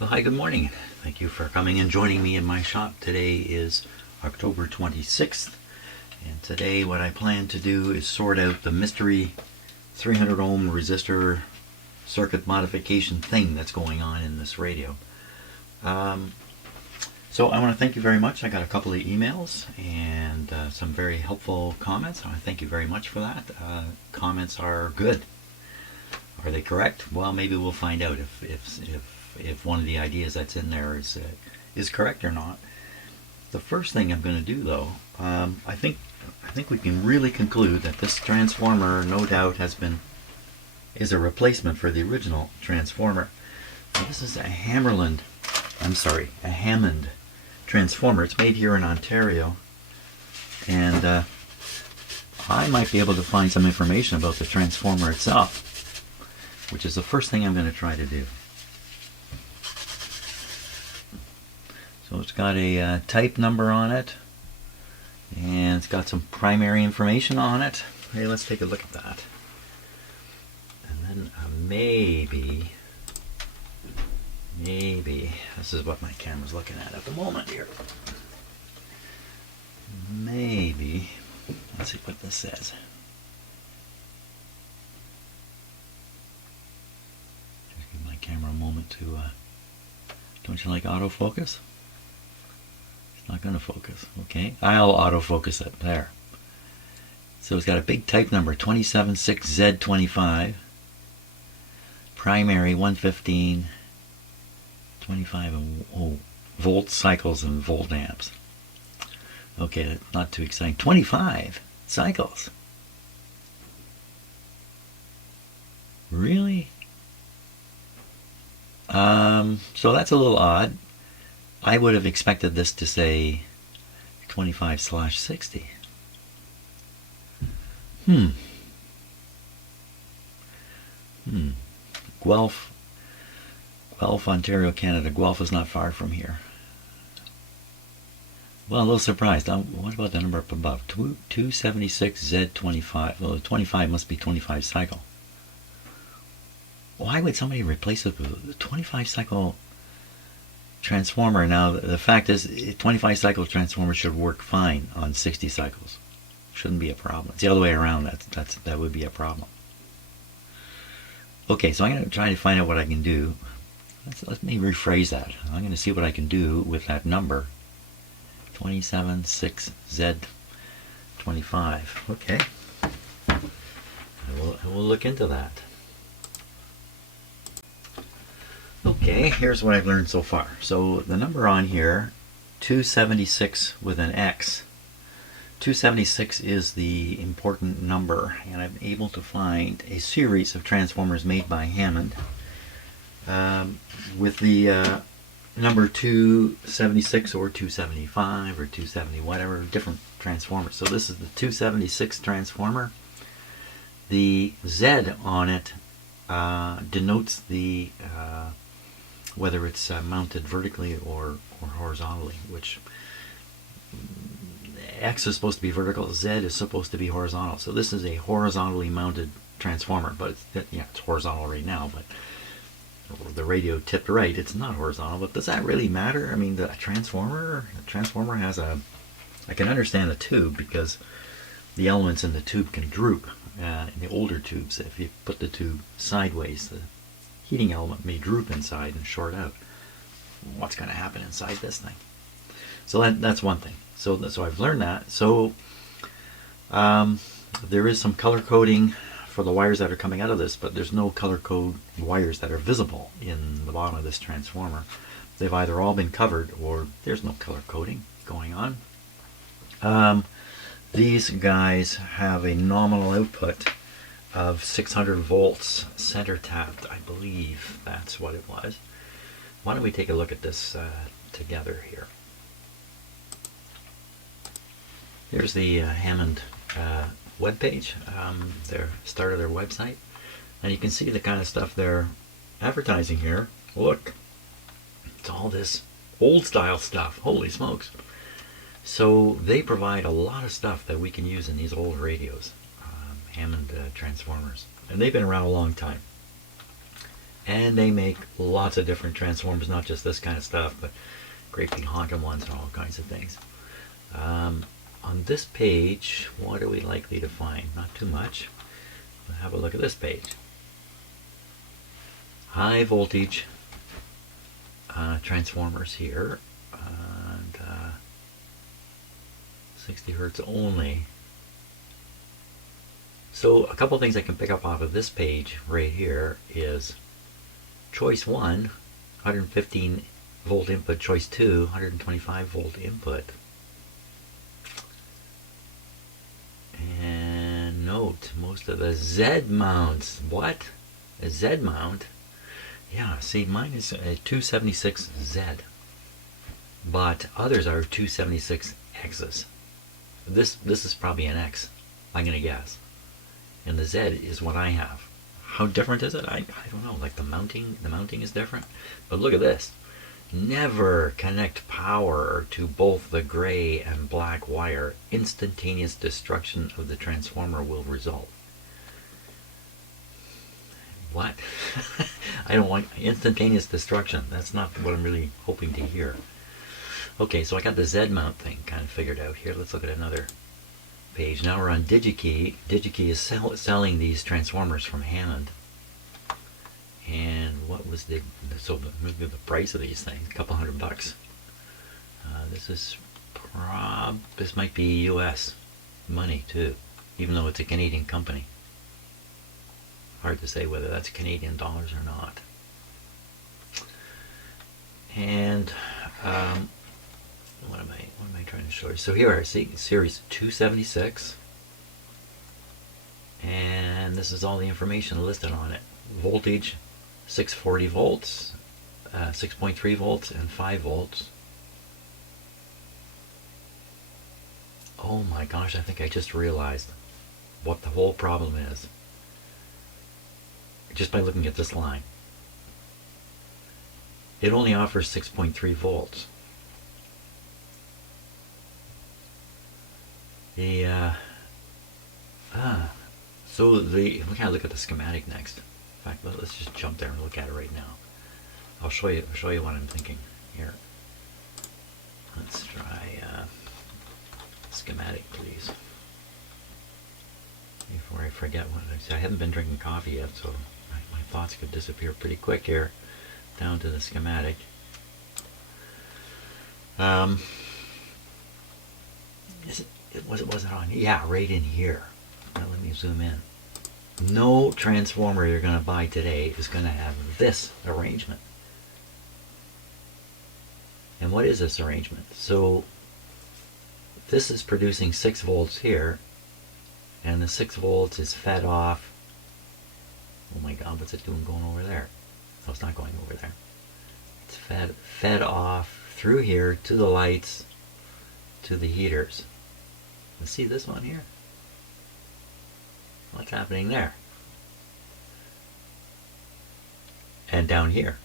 Well, hi, good morning. Thank you for coming and joining me in my shop. Today is October 26th, and today what I plan to do is sort out the mystery 300 ohm resistor circuit modification thing that's going on in this radio. So I want to thank you very much. I got a couple of emails and some very helpful comments. I want to thank you very much for that. Comments are good. Are they correct? Well, maybe we'll find out if one of the ideas that's in there is correct or not. The first thing I'm going to do, though, I think we can really conclude that this transformer, no doubt, is a replacement for the original transformer. Now, this is a Hammond transformer. It's made here in Ontario, and I might be able to find some information about the transformer itself, which is the first thing I'm going to try to do. So it's got a type number on it, and it's got some primary information on it. Hey, let's take a look at that. And then maybe, this is what my camera's looking at the moment here. Maybe, let's see what this says. Just give my camera a moment to, don't you like autofocus? It's not going to focus. Okay, I'll autofocus it there. So it's got a big type number, 276Z25, primary 115, 25 volt cycles and volt amps. Okay, not too exciting. 25 cycles. Really? So that's a little odd. I would have expected this to say 25/60. Guelph, Ontario, Canada. Guelph is not far from here. Well, a little surprised. What about the number up above? 276Z25. Well, the 25 must be 25 cycle. Why would somebody replace it with a 25 cycle transformer? Now, the fact is, 25 cycle transformer should work fine on 60 cycles. Shouldn't be a problem. It's the other way around. That would be a problem. Okay, so I'm going to try to find out what I can do. Let me rephrase that. I'm going to see what I can do with that number, 276Z25. Okay, I will look into that. Okay, here's what I've learned so far. So the number on here, 276 with an X. 276 is the important number, and I'm able to find a series of transformers made by Hammond with the number 276 or 275 or 270, whatever, different transformers. So this is the 276 transformer. The Z on it denotes the whether it's mounted vertically or horizontally, which X is supposed to be vertical, Z is supposed to be horizontal. So this is a horizontally mounted transformer, but it's horizontal right now, but the radio tipped right, it's not horizontal. But does that really matter? I mean, the transformer has I can understand the tube, because the elements in the tube can droop. In the older tubes, if you put the tube sideways, the heating element may droop inside and short out. What's going to happen inside this thing? So that's one thing. So I've learned that. So there is some color coding for the wires that are coming out of this, but there's no color code wires that are visible in the bottom of this transformer. They've either all been covered or there's no color coding going on. These guys have a nominal output of 600 volts center tapped. I believe that's what it was. Why don't we take a look at this together here. Here's the Hammond webpage, their start of their website, and you can see the kind of stuff they're advertising here. Look, it's all this old style stuff. Holy smokes. So they provide a lot of stuff that we can use in these old radios, Hammond transformers, and they've been around a long time. And they make lots of different transformers, not just this kind of stuff, but great big honking ones and all kinds of things. On this page, what are we likely to find? Not too much. We'll have a look at this page. High voltage transformers here, and 60 hertz only. So a couple things I can pick up off of this page right here is choice 1, 115 volt input, choice 2, 125 volt input. And note, most of the Z mounts, what? A Z mount? Yeah, see, mine is a 276Z, but others are 276Xs. This is probably an X, I'm gonna guess. And the Z is what I have. How different is it? I don't know. Like the mounting is different. But look at this. Never connect power to both the gray and black wire. Instantaneous destruction of the transformer will result. What? I don't want instantaneous destruction. That's not what I'm really hoping to hear. Okay, so I got the Z mount thing kind of figured out here. Let's look at another page. Now we're on DigiKey. DigiKey is selling these transformers from Hammond. And what was the price of these things? A couple $100. This might be US money too, even though it's a Canadian company. Hard to say whether that's Canadian dollars or not. And what am I trying to show you? So here are series 276, and this is all the information listed on it. Voltage 640 volts, 6.3 volts, and 5 volts. Oh my gosh, I think I just realized what the whole problem is just by looking at this line. It only offers 6.3 volts. We gotta look at the schematic next. In fact, let's just jump there and look at it right now. I'll show you what I'm thinking here. Let's try schematic, please. Before I forget what I said, I haven't been drinking coffee yet, so my thoughts could disappear pretty quick here. Down to the schematic. Was it on? Yeah, right in here. Now let me zoom in. No transformer you're going to buy today is going to have this arrangement. And what is this arrangement? So this is producing 6 volts here, and the 6 volts is fed off. Oh my God, what's it doing going over there? No, it's not going over there. It's fed off through here to the lights, to the heaters. Let's see this one here. What's happening there? And down here.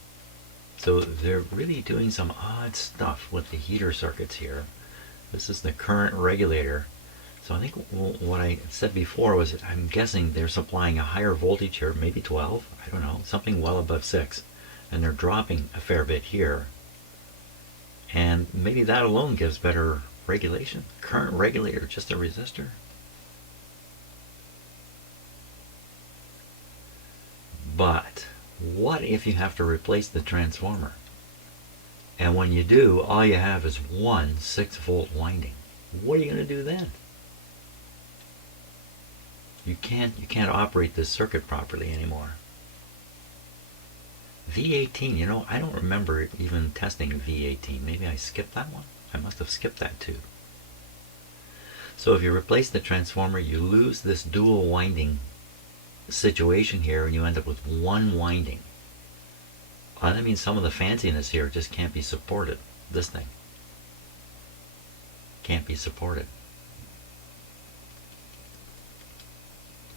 So they're really doing some odd stuff with the heater circuits here. This is the current regulator. So I think what I said before was that I'm guessing they're supplying a higher voltage here, maybe 12, I don't know, something well above 6. And they're dropping a fair bit here. And maybe that alone gives better regulation. Current regulator, just a resistor. But what if you have to replace the transformer? And when you do, all you have is one 6-volt winding. What are you going to do then? You can't operate this circuit properly anymore. V18, you know, I don't remember even testing V18. Maybe I skipped that one. I must have skipped that too. So if you replace the transformer, you lose this dual winding situation here, and you end up with one winding. That means some of the fanciness here just can't be supported. This thing can't be supported.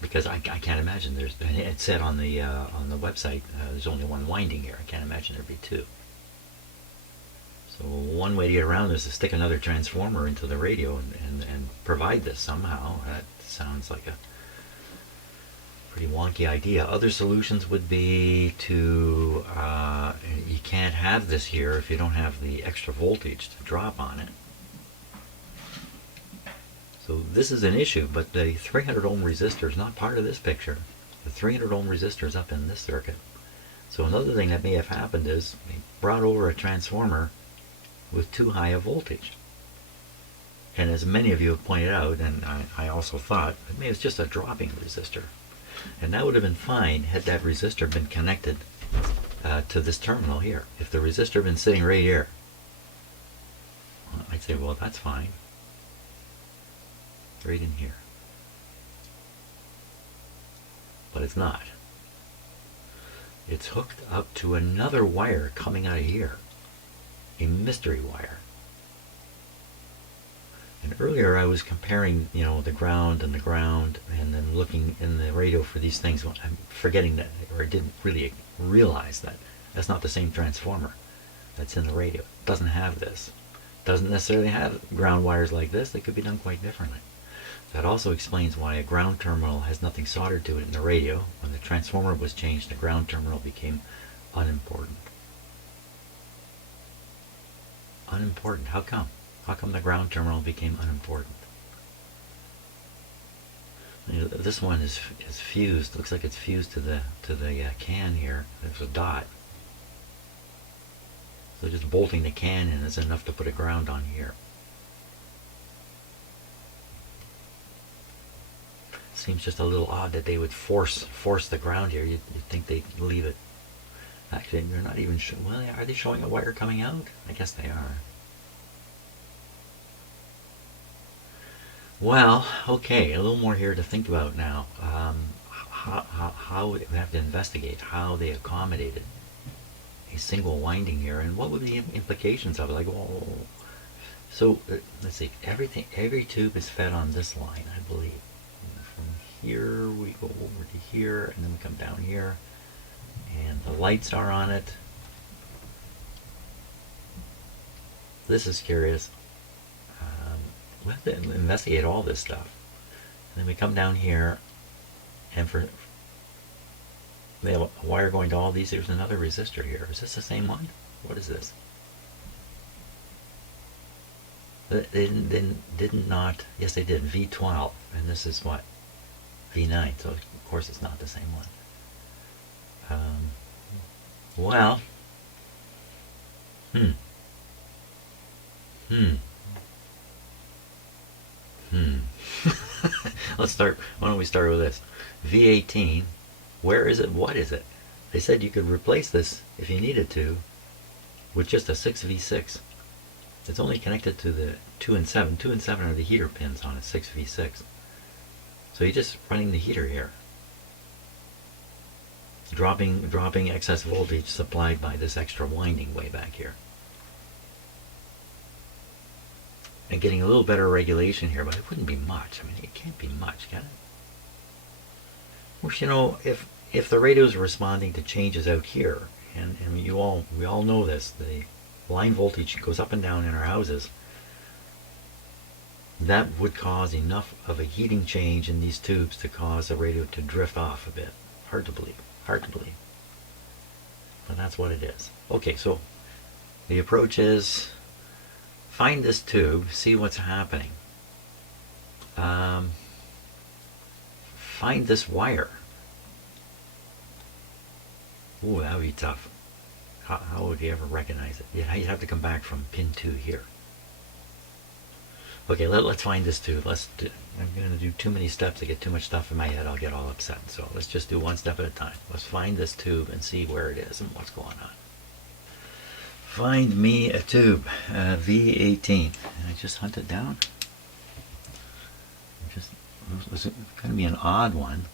Because I can't imagine it said on the website there's only one winding here. I can't imagine there'd be two. So one way to get around this is stick another transformer into the radio and provide this somehow. That sounds like pretty wonky idea. Other solutions would be to, you can't have this here if you don't have the extra voltage to drop on it. So this is an issue, but the 300 ohm resistor is not part of this picture. The 300 ohm resistor is up in this circuit. So another thing that may have happened is they brought over a transformer with too high a voltage. And as many of you have pointed out, and I also thought, maybe it's just a dropping resistor. And that would have been fine had that resistor been connected to this terminal here. If the resistor had been sitting right here, I'd say, well, that's fine. Right in here. But it's not. It's hooked up to another wire coming out of here. A mystery wire. And earlier I was comparing, the ground, and then looking in the radio for these things. I'm forgetting that, or I didn't really realize that that's not the same transformer that's in the radio. It doesn't have this. It doesn't necessarily have ground wires like this. They could be done quite differently. That also explains why a ground terminal has nothing soldered to it in the radio. When the transformer was changed, the ground terminal became unimportant. Unimportant. How come? How come the ground terminal became unimportant? This one is fused. Looks like it's fused to the can here. There's a dot. So just bolting the can in is enough to put a ground on here. Seems just a little odd that they would force the ground here. You'd think they'd leave it. Actually, they're not even sure. Well, are they showing a wire coming out? I guess they are. Well, okay, a little more here to think about now. How we have to investigate how they accommodated a single winding here, and what would be the implications of it? Like, oh, so let's see. Every tube is fed on this line, I believe. From here we go over to here, and then we come down here, and the lights are on it. This is curious. We have to investigate all this stuff. And then we come down here, and they have a wire going to all these. There's another resistor here. Is this the same one? What is this? They did not. Yes, they did. V12, and this is what? V9. So of course it's not the same one. Well. Let's start. Why don't we start with this? V18. Where is it? What is it? They said you could replace this if you needed to with just a 6V6. It's only connected to the 2 and 7. 2 and 7 are the heater pins on a 6V6. So you're just running the heater here. Dropping excess voltage supplied by this extra winding way back here. And getting a little better regulation here, but it wouldn't be much. I mean, it can't be much, can it? Of course, if the radio is responding to changes out here, and we all know this, the line voltage goes up and down in our houses, that would cause enough of a heating change in these tubes to cause the radio to drift off a bit. Hard to believe. But that's what it is. Okay, so the approach is find this tube, see what's happening. Find this wire. Ooh, that would be tough. How would you ever recognize it? You'd have to come back from pin 2 here. Okay, let's find this tube. I'm going to do too many steps. I get too much stuff in my head. I'll get all upset. So let's just do one step at a time. Let's find this tube and see where it is and what's going on. Find me a tube, V18. And I just hunt it down. It's going to be an odd one.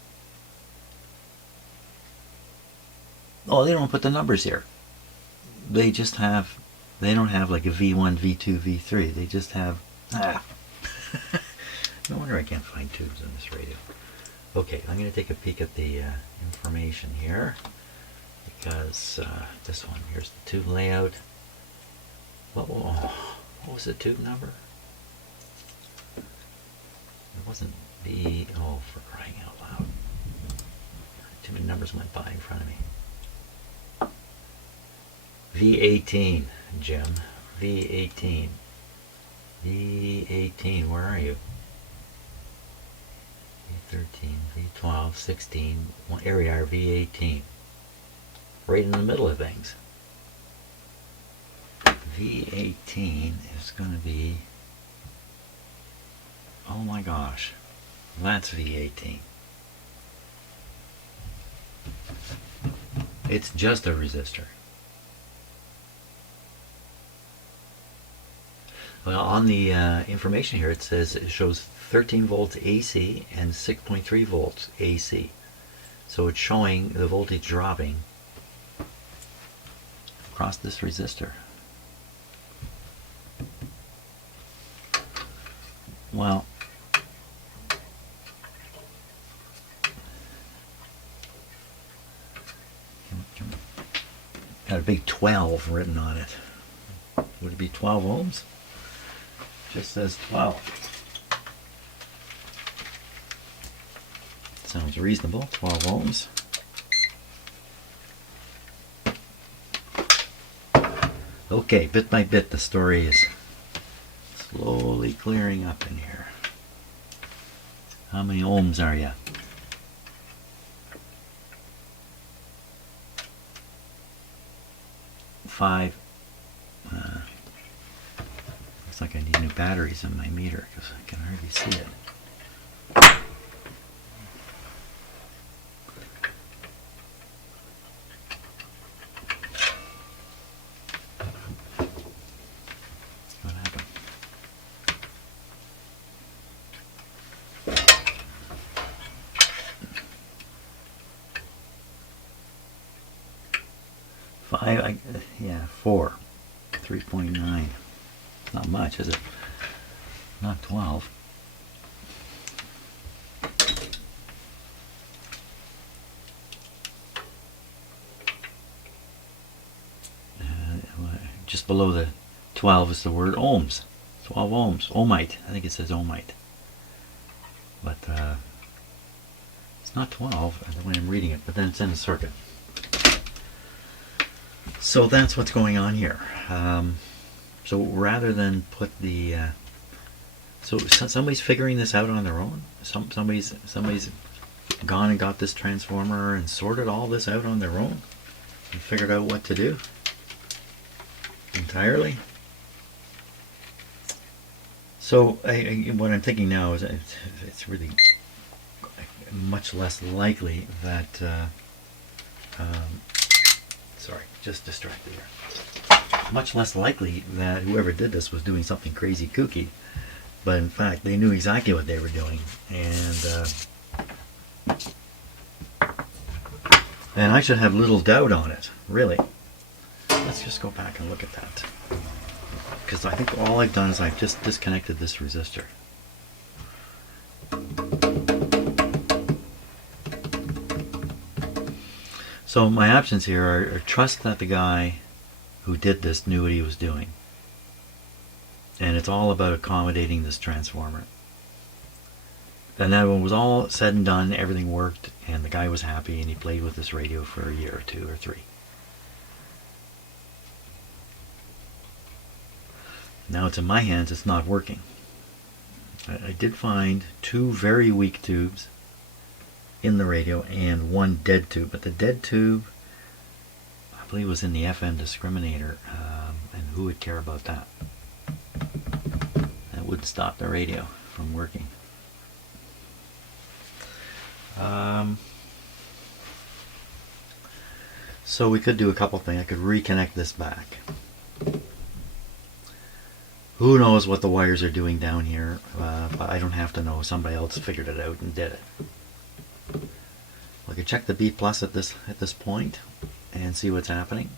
Oh, they don't put the numbers here. They don't have like a V1, V2, V3. They just have, no wonder I can't find tubes on this radio. Okay, I'm going to take a peek at the information here. Because this one, here's the tube layout. What was the tube number? It wasn't B, oh, for crying out loud. Too many numbers went by in front of me. V18, Jim. V18. V18, where are you? V13, V12, 16. Here we are, V18. Right in the middle of things. V18 is going to be... Oh my gosh. That's V18. It's just a resistor. Well, on the information here, it says it shows 13 volts AC and 6.3 volts AC. So it's showing the voltage dropping across this resistor. Well, got a big 12 written on it. Would it be 12 ohms? Just says 12. Sounds reasonable, 12 ohms. Okay, bit by bit the story is slowly clearing up in here. How many ohms are you? 5. Looks like I need new batteries in my meter because I can hardly see it. What happened? Yeah, 4. 3.9. Not much, is it? Not 12. Just below the 12 is the word ohms. 12 ohms. Ohmite. I think it says ohmite. But it's not 12 when I'm reading it, but then it's in the circuit. So that's what's going on here. So rather than put the... so somebody's figuring this out on their own? Somebody's gone and got this transformer and sorted all this out on their own? And figured out what to do? Entirely? So what I'm thinking now is it's really much less likely that... sorry, just distracted here. Much less likely that whoever did this was doing something crazy kooky, but in fact they knew exactly what they were doing, and I should have little doubt on it, really. Let's just go back and look at that, because I think all I've done is I've just disconnected this resistor. So my options here are trust that the guy who did this knew what he was doing. And it's all about accommodating this transformer. And then when it was all said and done, everything worked, and the guy was happy, and he played with this radio for a year or 2 or 3. Now it's in my hands, it's not working. I did find 2 very weak tubes in the radio and 1 dead tube, but the dead tube I believe was in the FM discriminator, and who would care about that? That wouldn't stop the radio from working. So we could do a couple things. I could reconnect this back. Who knows what the wires are doing down here, but I don't have to know. Somebody else figured it out and did it. I could check the B plus at this point and see what's happening,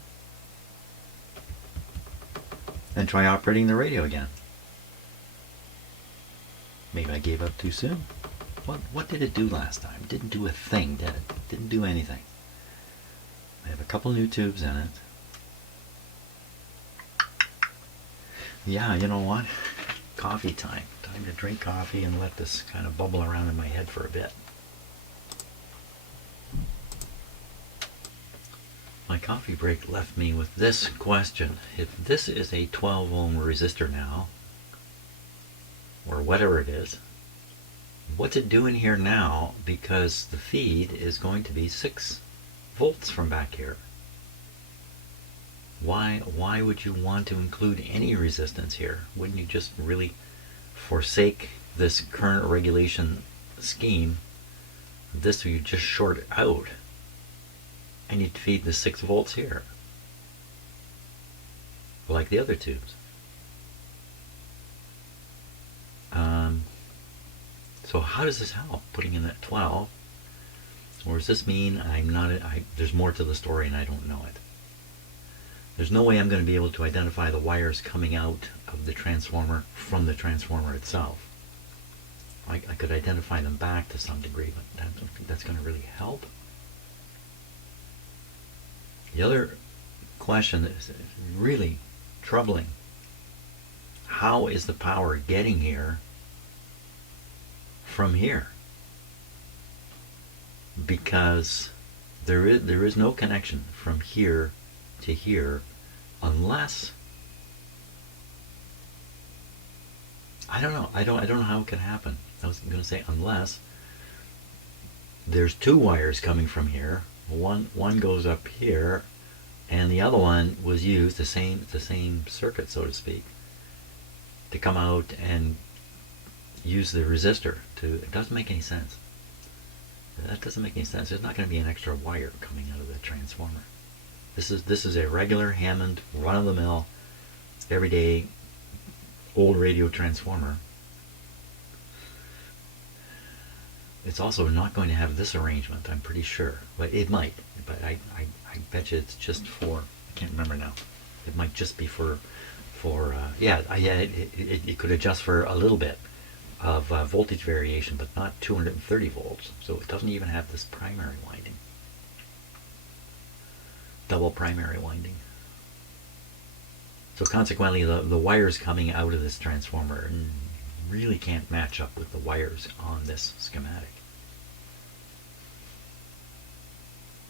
and try operating the radio again. Maybe I gave up too soon. What did it do last time? It didn't do a thing, did it? Didn't do anything. I have a couple new tubes in it. Yeah, you know what? Coffee time. Time to drink coffee and let this kind of bubble around in my head for a bit. coffee break left me with this question. If this is a 12 ohm resistor now, or whatever it is, what's it doing here now? Because the feed is going to be 6 volts from back here. Why would you want to include any resistance here? Wouldn't you just really forsake this current regulation scheme? This you just short out and you'd feed the 6 volts here, like the other tubes. So how does this help, putting in that 12? Or does this mean there's more to the story and I don't know it? There's no way I'm going to be able to identify the wires coming out of the transformer from the transformer itself. I could identify them back to some degree, but I don't think that's going to really help. The other question that is really troubling: how is the power getting here from here? Because there is no connection from here to here, unless I don't know how it could happen. I was going to say unless there's 2 wires coming from here. One goes up here, and the other one was used the same circuit, so to speak, to come out and use the resistor to. It doesn't make any sense. That doesn't make any sense. There's not going to be an extra wire coming out of the transformer. This is a regular Hammond, run-of-the-mill, everyday old radio transformer. It's also not going to have this arrangement, I'm pretty sure. But it might. But I bet you it's just for, I can't remember now. It might just be for it could adjust for a little bit of voltage variation, but not 230 volts. So it doesn't even have this primary winding. Double primary winding. So consequently, the wires coming out of this transformer really can't match up with the wires on this schematic.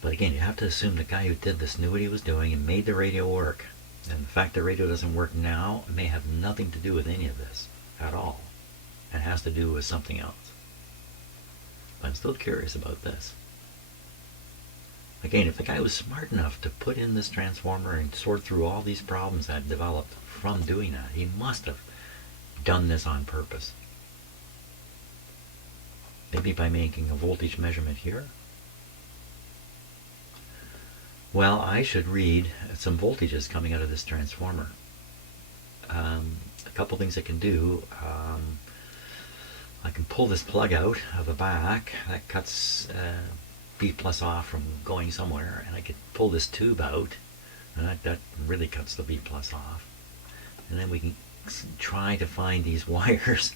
But again, you have to assume the guy who did this knew what he was doing and made the radio work. And the fact the radio doesn't work now may have nothing to do with any of this at all. It has to do with something else. But I'm still curious about this. Again, if the guy was smart enough to put in this transformer and sort through all these problems that developed from doing that, he must have done this on purpose. Maybe by making a voltage measurement here. Well, I should read some voltages coming out of this transformer. A couple things I can do. I can pull this plug out of the back. That cuts B plus off from going somewhere. And I could pull this tube out. And that really cuts the B plus off. And then we can try to find these wires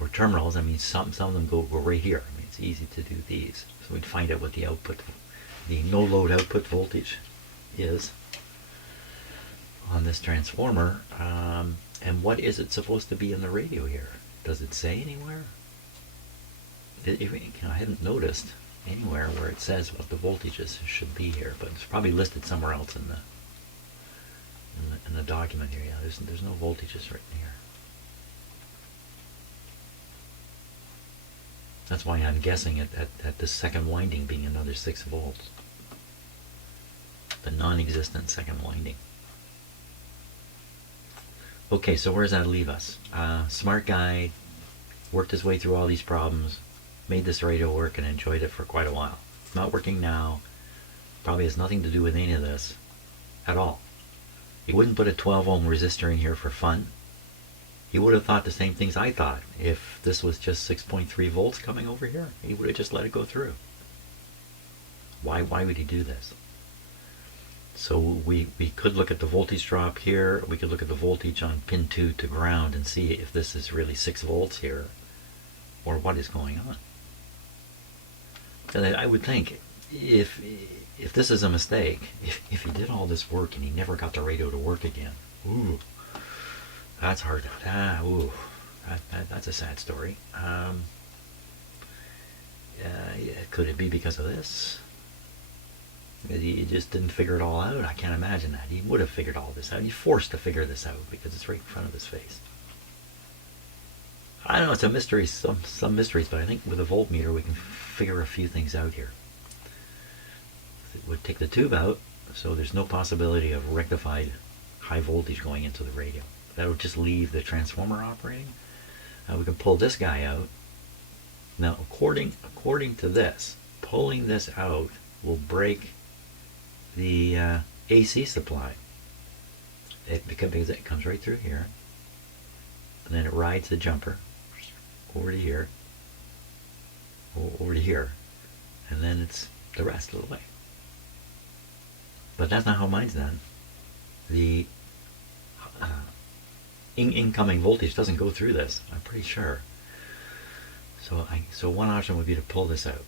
or terminals. I mean, some of them go right here. I mean, it's easy to do these. So we'd find out what the output, the no-load output voltage is on this transformer. And what is it supposed to be in the radio here? Does it say anywhere? I haven't noticed anywhere where it says what the voltages should be here, but it's probably listed somewhere else in the document here. Yeah, there's no voltages right here. That's why I'm guessing at the second winding being another 6 volts. The non-existent second winding. Okay, so where does that leave us? Smart guy, worked his way through all these problems, made this radio work and enjoyed it for quite a while. Not working now, probably has nothing to do with any of this at all. He wouldn't put a 12 ohm resistor in here for fun. He would have thought the same things I thought. If this was just 6.3 volts coming over here, he would have just let it go through. Why would he do this? So we could look at the voltage drop here. We could look at the voltage on pin 2 to ground and see if this is really 6 volts here or what is going on. And I would think if this is a mistake, if he did all this work and he never got the radio to work again, ooh, that's hard. That's a sad story. Could it be because of this? He just didn't figure it all out. I can't imagine that. He would have figured all this out. He's forced to figure this out because it's right in front of his face. I don't know, it's a mystery, some mysteries, but I think with a voltmeter we can figure a few things out here. It would take the tube out, so there's no possibility of rectified high voltage going into the radio. That would just leave the transformer operating. We can pull this guy out. Now, according to this, pulling this out will break the AC supply. Because it comes right through here, and then it rides the jumper over to here, and then it's the rest of the way. But that's not how mine's done. The incoming voltage doesn't go through this, I'm pretty sure. So one option would be to pull this out.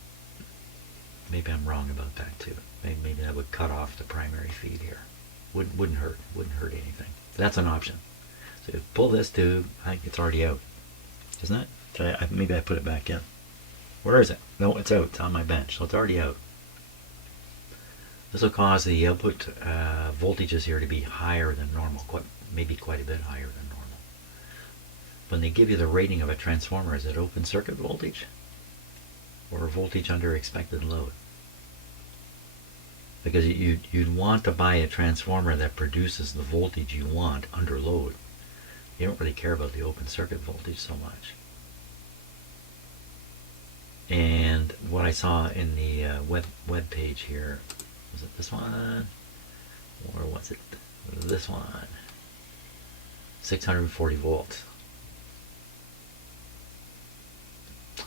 Maybe I'm wrong about that too. Maybe that would cut off the primary feed here. Wouldn't hurt anything. That's an option. So if you pull this tube, I think it's already out, isn't it? Maybe I put it back in. Where is it? No, it's out. It's on my bench, so it's already out. This will cause the output voltages here to be higher than normal, maybe quite a bit higher than normal. When they give you the rating of a transformer, is it open circuit voltage or voltage under expected load? Because you'd want to buy a transformer that produces the voltage you want under load. You don't really care about the open circuit voltage so much. And what I saw in the web page here, was it this one? Or was it this one? 640 volts.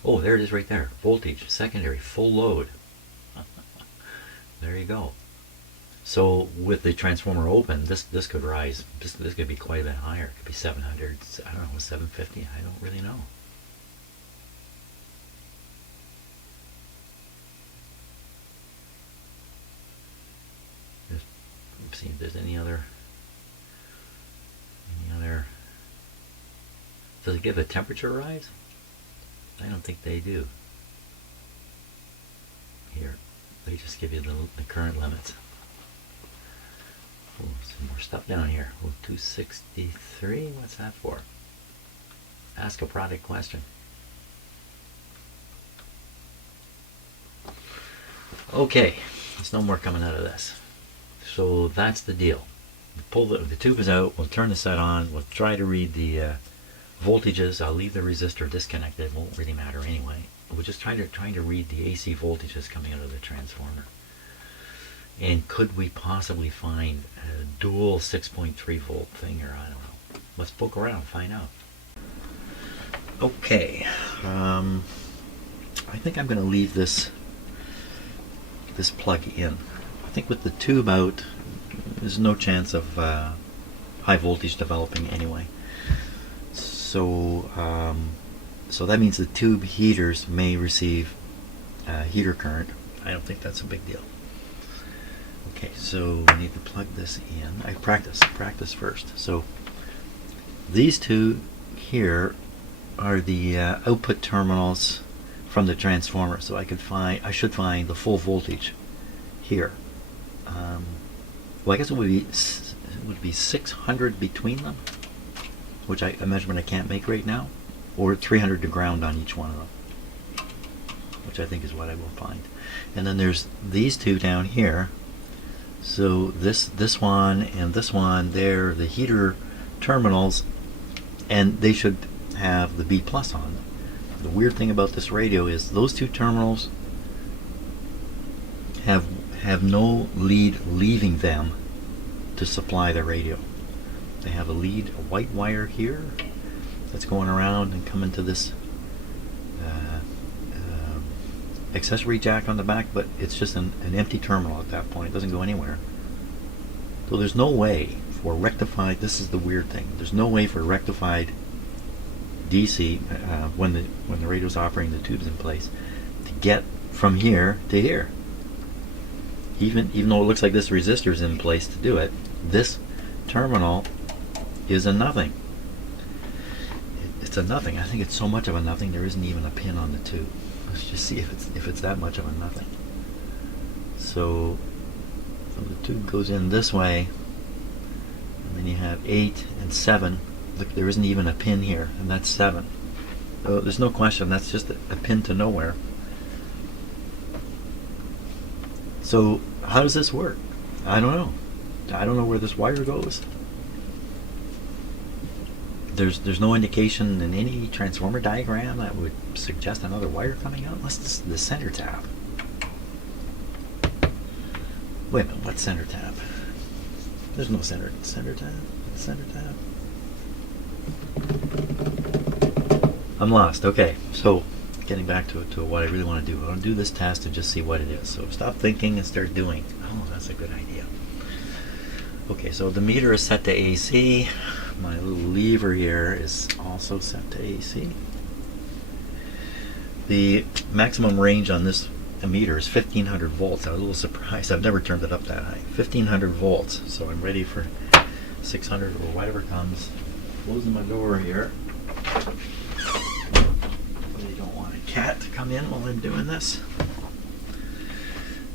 Oh, there it is right there. Voltage, secondary, full load. There you go. So with the transformer open, this could rise. This could be quite a bit higher. It could be 700, I don't know, 750. I don't really know. Let's see if there's any other. Does it give a temperature rise? I don't think they do. Here, they just give you the current limits. Oh, some more stuff down here. Oh, 263. What's that for? Ask a product question. Okay, there's no more coming out of this. So that's the deal. Pull the tube is out. We'll turn the set on. We'll try to read the voltages. I'll leave the resistor disconnected. It won't really matter anyway. We're just trying to read the AC voltages coming out of the transformer. And could we possibly find a dual 6.3 volt thing, or I don't know. Let's poke around, find out. Okay, I think I'm going to leave this plug in. I think with the tube out, there's no chance of high voltage developing anyway. So that means the tube heaters may receive heater current. I don't think that's a big deal. Okay, so we need to plug this in. I practice first. So these two here are the output terminals from the transformer. So I should find the full voltage here. Well, I guess it would be 600 between them, which a measurement I can't make right now, or 300 to ground on each one of them, which I think is what I will find. And then there's these two down here. So this one and this one, they're the heater terminals, and they should have the B plus on them. The weird thing about this radio is those two terminals have no lead leaving them to supply the radio. They have a lead, a white wire here that's going around and coming to this accessory jack on the back, but it's just an empty terminal at that point. It doesn't go anywhere. So there's no way for rectified, this is the weird thing, there's no way for rectified DC when the radio's operating, the tube's in place, to get from here to here. Even though it looks like this resistor is in place to do it, this terminal is a nothing. It's a nothing. I think it's so much of a nothing there isn't even a pin on the tube. Let's just see if it's that much of a nothing. So So the tube goes in this way, and then you have 8 and 7. Look, there isn't even a pin here, and that's 7. So there's no question, that's just a pin to nowhere. So how does this work? I don't know. I don't know where this wire goes. There's no indication in any transformer diagram that would suggest another wire coming out, unless this is the center tab. Wait a minute, what center tab? There's no center tab. Center tab. I'm lost. Okay, so getting back to what I really want to do. I want to do this test and just see what it is. So stop thinking and start doing. Oh, that's a good idea. Okay, so the meter is set to AC. My little lever here is also set to AC. The maximum range on this meter is 1500 volts. I was a little surprised. I've never turned it up that high. 1500 volts. So I'm ready for 600 or whatever comes. Closing my door here. Really don't want a cat to come in while I'm doing this.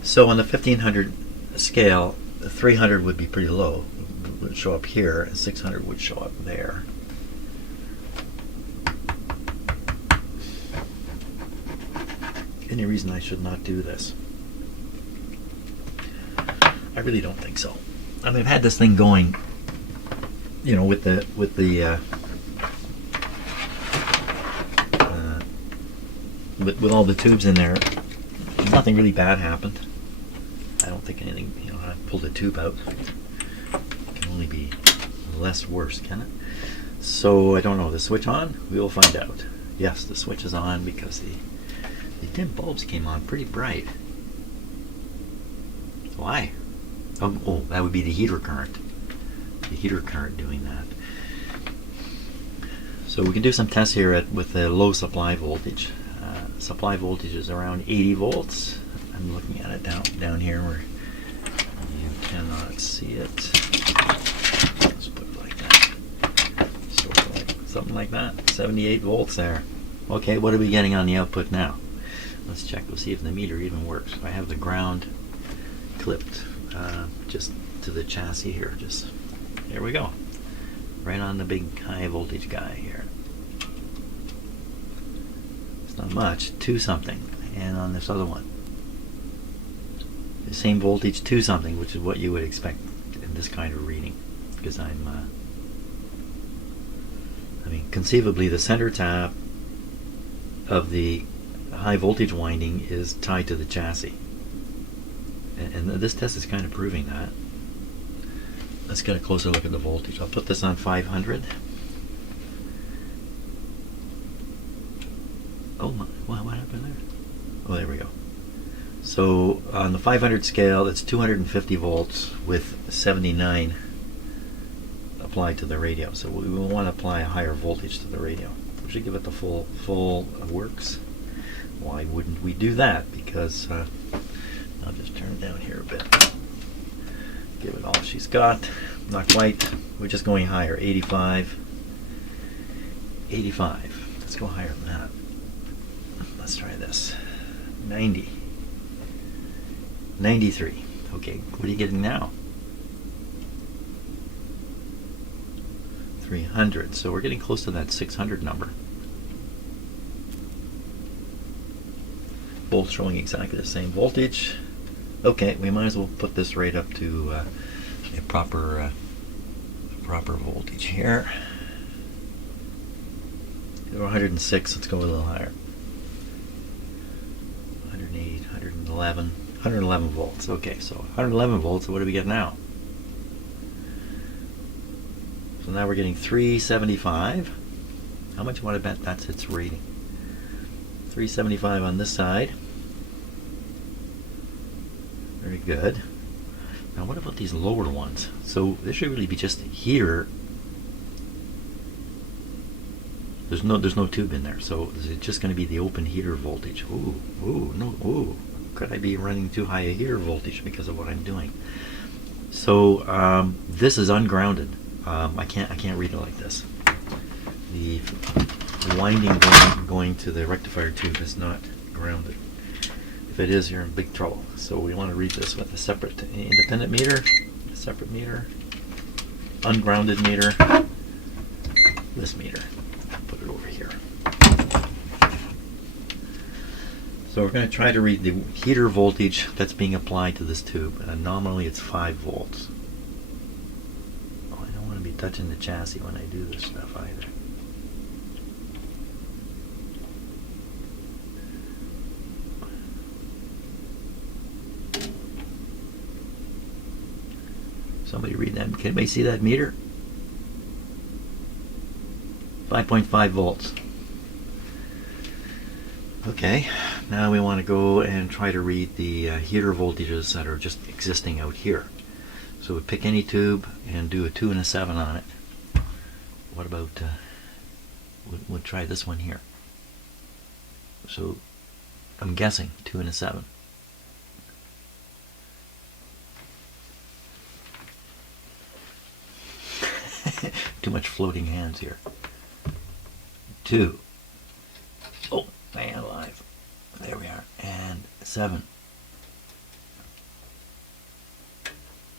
So on the 1500 scale, 300 would be pretty low. It would show up here, and 600 would show up there. Any reason I should not do this? I really don't think so. I mean, I've had this thing going, you know, with all the tubes in there. Nothing really bad happened. I don't think anything, you know, I pulled the tube out. It can only be less worse, can it? So I don't know. The switch on? We will find out. Yes, the switch is on because the dim bulbs came on pretty bright. Why? Oh, that would be the heater current. The heater current doing that. So we can do some tests here with the low supply voltage. Supply voltage is around 80 volts. I'm looking at it down here where you cannot see it. Let's put it like that. Sort of like something like that. 78 volts there. Okay, what are we getting on the output now? Let's check. We'll see if the meter even works. I have the ground clipped just to the chassis here. Just there we go. Right on the big high voltage guy here. It's not much, 2 something. And on this other one, the same voltage, 2 something, which is what you would expect in this kind of reading. Because I mean, conceivably the center tap of the high voltage winding is tied to the chassis. And this test is kind of proving that. Let's get a closer look at the voltage. I'll put this on 500. Oh my, what happened there? Oh, there we go. So on the 500 scale, it's 250 volts with 79 applied to the radio. So we will want to apply a higher voltage to the radio. We should give it the full works. Why wouldn't we do that? Because I'll just turn it down here a bit. Give it all she's got. Not quite. We're just going higher. 85. 85. Let's go higher than that. Let's try this. 90. 93. Okay, what are you getting now? 300. So we're getting close to that 600 number. Both showing exactly the same voltage. Okay, we might as well put this right up to a proper voltage here. 106. Let's go a little higher. 108, 111, 111 volts. Okay, so 111 volts. What do we get now? So now we're getting 375. How much you want to bet that's its rating? 375 on this side. Very good. Now what about these lower ones? So this should really be just here. There's no tube in there, so is it just going to be the open heater voltage? Ooh. Could I be running too high a heater voltage because of what I'm doing? So this is ungrounded. I can't read it like this. The winding going to the rectifier tube is not grounded. If it is, you're in big trouble. So we want to read this with a separate independent meter, a separate meter, ungrounded meter, this meter. Put it over here. So we're going to try to read the heater voltage that's being applied to this tube. And nominally it's 5 volts. Oh, I don't want to be touching the chassis when I do this stuff either. Somebody read that. Can anybody see that meter? 5.5 volts. Okay, now we want to go and try to read the heater voltages that are just existing out here. So we pick any tube and do a 2 and a 7 on it. What about, we'll try this one here. So I'm guessing 2 and a 7. Too much floating hands here. 2. Oh, man alive. There we are. And 7.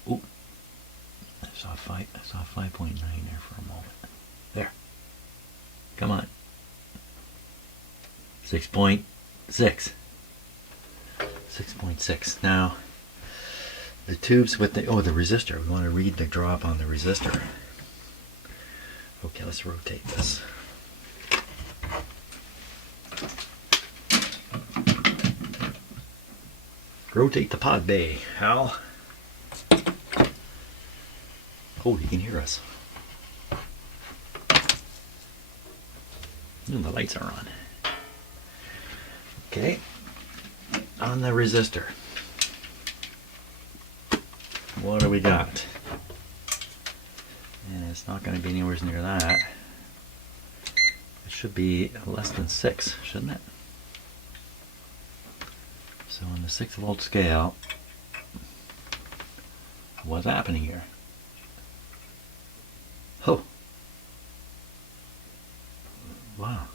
Ooh. I saw 5.9 there for a moment. There. Come on. 6.6. 6.6. Now, the tubes with the resistor. We want to read the drop on the resistor. Okay, let's rotate this. Rotate the pod bay, Hal. Oh, you can hear us. The lights are on. Okay, on the resistor. What do we got? And it's not going to be anywhere near that. It should be less than 6, shouldn't it? So on the 6 volt scale, what's happening here? Oh. Wow.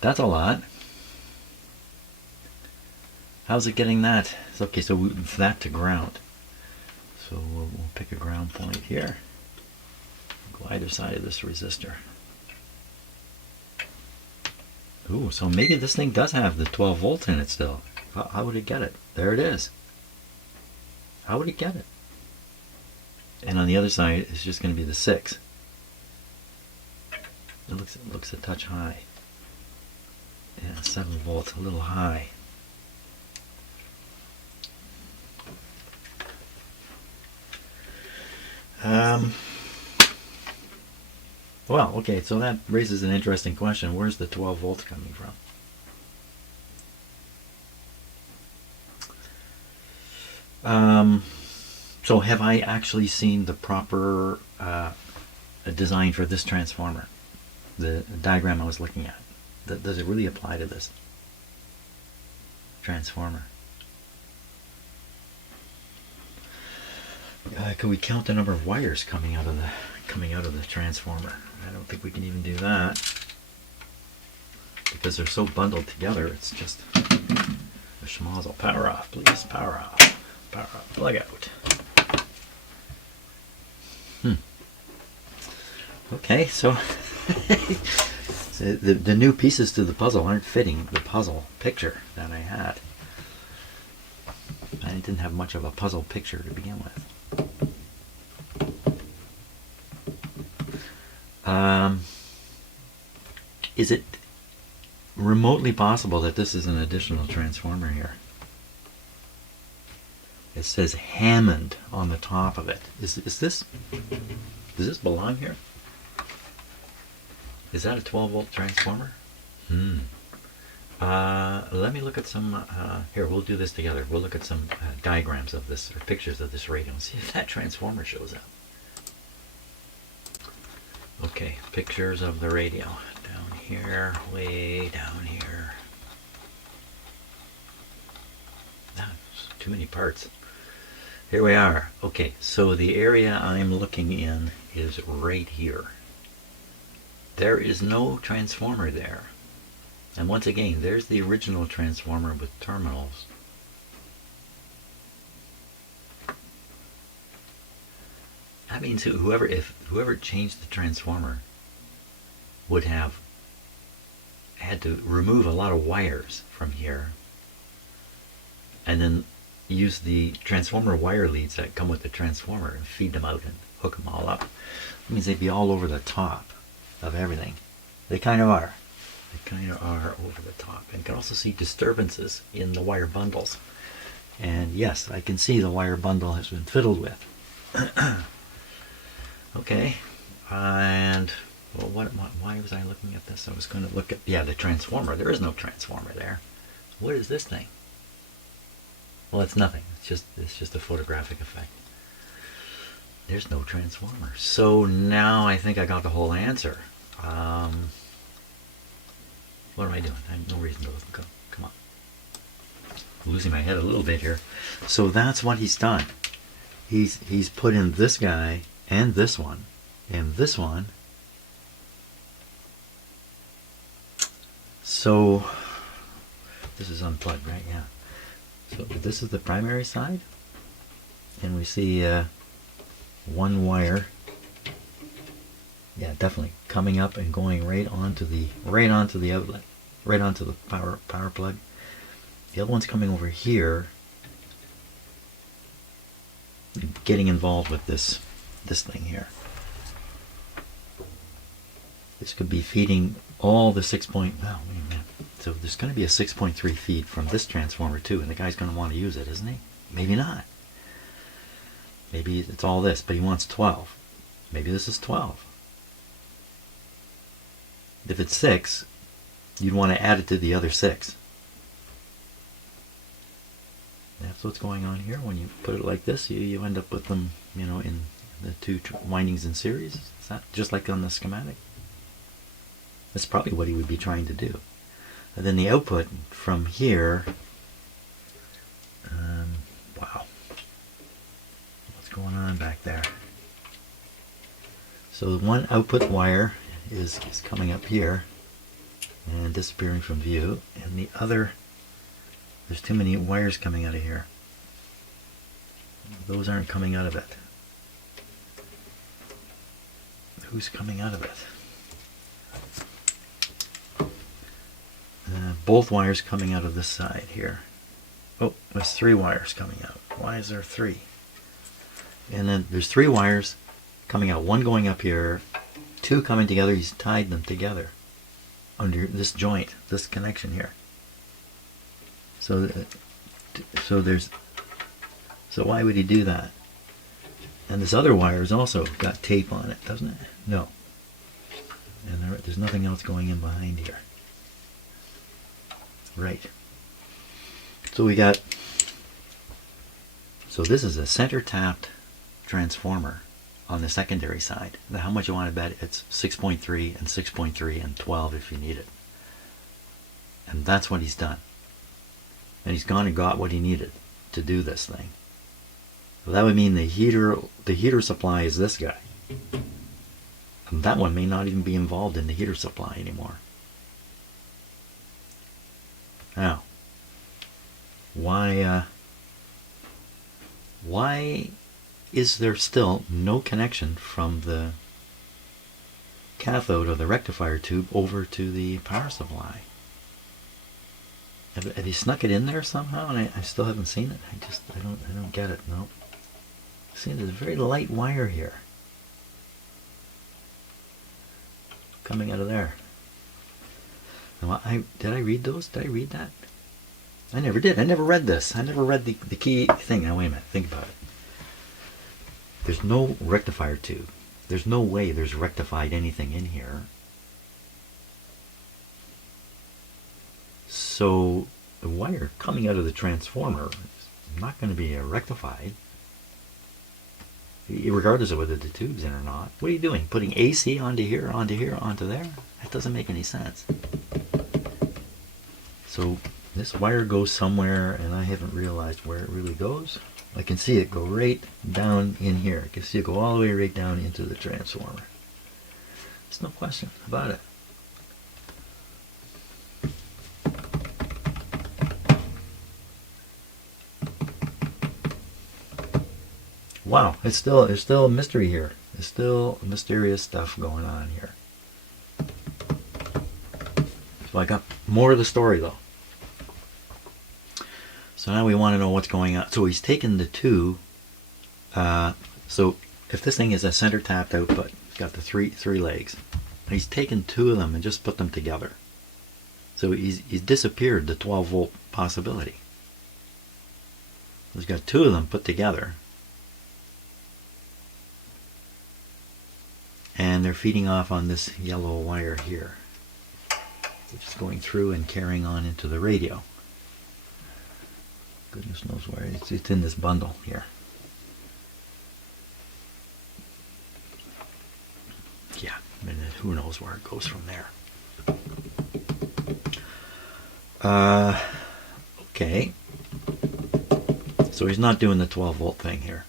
That's a lot. How's it getting that? Okay, so that to ground. So we'll pick a ground point here. Go either side of this resistor. Ooh, so maybe this thing does have the 12 volts in it still. How would it get it? There it is. How would it get it? And on the other side, it's just going to be the 6. It looks a touch high. Yeah, 7 volts, a little high. Well, okay, so that raises an interesting question. Where's the 12 volts coming from? So have I actually seen the proper design for this transformer? The diagram I was looking at. Does it really apply to this transformer? Could we count the number of wires coming out of the transformer? I don't think we can even do that because they're so bundled together. It's just a schmozzle. Power off, please. Power off. Power off. Plug out. Okay, so the new pieces to the puzzle aren't fitting the puzzle picture that I had. I didn't have much of a puzzle picture to begin with. Is it remotely possible that this is an additional transformer here? It says Hammond on the top of it. Does this belong here? Is that a 12 volt transformer? Let me look at some, here, we'll do this together. We'll look at some diagrams of this, or pictures of this radio, and see if that transformer shows up. Okay, pictures of the radio. Down here, way down here. That's too many parts. Here we are. Okay, so the area I'm looking in is right here. There is no transformer there. And once again, there's the original transformer with terminals. That means whoever changed the transformer would have had to remove a lot of wires from here and then use the transformer wire leads that come with the transformer and feed them out and hook them all up. That means they'd be all over the top of everything. They kind of are. They kind of are over the top. And you can also see disturbances in the wire bundles. And yes, I can see the wire bundle has been fiddled with. Okay, and well, why was I looking at this? I was going to look at, yeah, the transformer. There is no transformer there. What is this thing? Well, it's nothing. It's just a photographic effect. There's no transformer. So now I think I got the whole answer. What am I doing? I have no reason to go. Come on. I'm losing my head a little bit here. So that's what he's done. He's put in this guy and this one and this one. So this is unplugged, right? Yeah. So this is the primary side, and we see one wire. Yeah, definitely coming up and going right onto the outlet, right onto the power plug. The other one's coming over here, getting involved with this thing here. This could be feeding all the 6 point. Oh, wait a minute. So there's going to be a 6.3 feed from this transformer too, and the guy's going to want to use it, isn't he? Maybe not. Maybe it's all this, but he wants 12. Maybe this is 12. If it's 6, you'd want to add it to the other 6. That's what's going on here. When you put it like this, you end up with them, in the two windings in series. Is that just like on the schematic? That's probably what he would be trying to do. And then the output from here, wow, what's going on back there? So one output wire is coming up here and disappearing from view, and the other, there's too many wires coming out of here. Those aren't coming out of it. Who's coming out of it? Both wires coming out of this side here. Oh, there's 3 wires coming out. Why is there 3? And then there's 3 wires coming out. One going up here, 2 coming together. He's tied them together under this joint, this connection here. So why would he do that? And this other wire has also got tape on it, doesn't it? No. And there's nothing else going in behind here. Right. So so this is a center tapped transformer on the secondary side. Now how much you want to bet? It's 6.3 and 6.3 and 12 if you need it. And that's what he's done. And he's gone and got what he needed to do this thing. So that would mean the heater supply is this guy. And that one may not even be involved in the heater supply anymore. Now, why is there still no connection from the cathode or the rectifier tube over to the power supply? Have you snuck it in there somehow, and I still haven't seen it? I don't get it. No. See, there's a very light wire here coming out of there. Now, did I read those? Did I read that? I never did. I never read this. I never read the key thing. Now wait a minute. Think about it. There's no rectifier tube. There's no way there's rectified anything in here. So the wire coming out of the transformer is not going to be rectified, regardless of whether the tube's in or not. What are you doing? Putting AC onto here, onto there? That doesn't make any sense. So this wire goes somewhere, and I haven't realized where it really goes. I can see it go right down in here. I can see it go all the way right down into the transformer. There's no question about it. Wow, there's still a mystery here. There's still mysterious stuff going on here. So I got more of the story though. So now we want to know what's going on. So he's taken the two. So if this thing is a center tapped output, it's got the three legs. He's taken two of them and just put them together. So he's disappeared the 12 volt possibility. He's got two of them put together. And they're feeding off on this yellow wire here, which is going through and carrying on into the radio. Goodness knows where it's in this bundle here. Yeah, and who knows where it goes from there. Okay. So he's not doing the 12 volt thing here.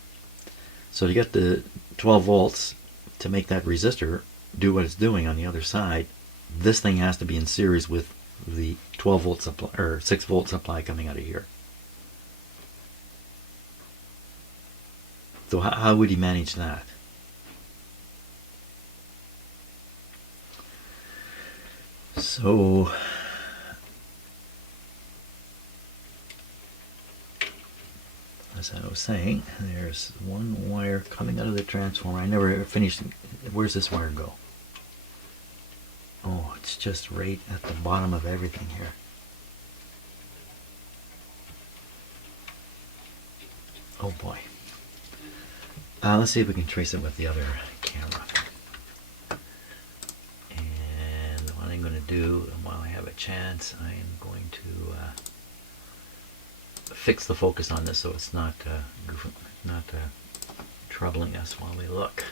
So to get the 12 volts to make that resistor do what it's doing on the other side, this thing has to be in series with the 12 volt supply or 6 volt supply coming out of here. So how would he manage that? So as I was saying, there's one wire coming out of the transformer. I never finished. Where's this wire go? Oh, it's just right at the bottom of everything here. Oh boy. Let's see if we can trace it with the other camera. And what I'm going to do, while I have a chance, I am going to fix the focus on this so it's not troubling us while we look.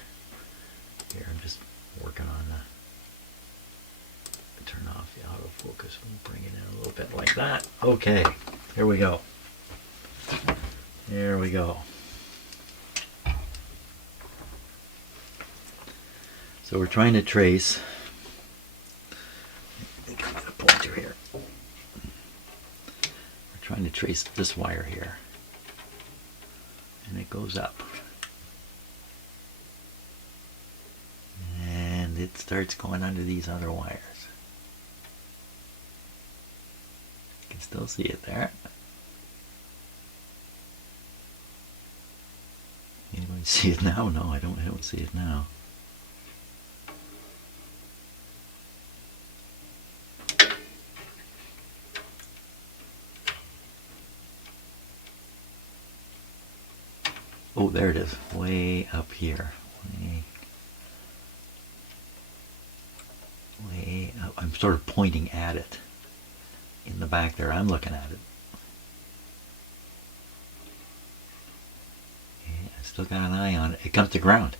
Here, I'm just working on turn off the autofocus. We'll bring it in a little bit like that. Okay, here we go. There we go. So we're trying to trace. Let me come to the pointer here. We're trying to trace this wire here, and it goes up, and it starts going under these other wires. You can still see it there. Anybody see it now? No, I don't see it now. Oh, there it is, way up here. Way up. I'm sort of pointing at it. In the back there, I'm looking at it. Yeah, I still got an eye on it. It comes to ground.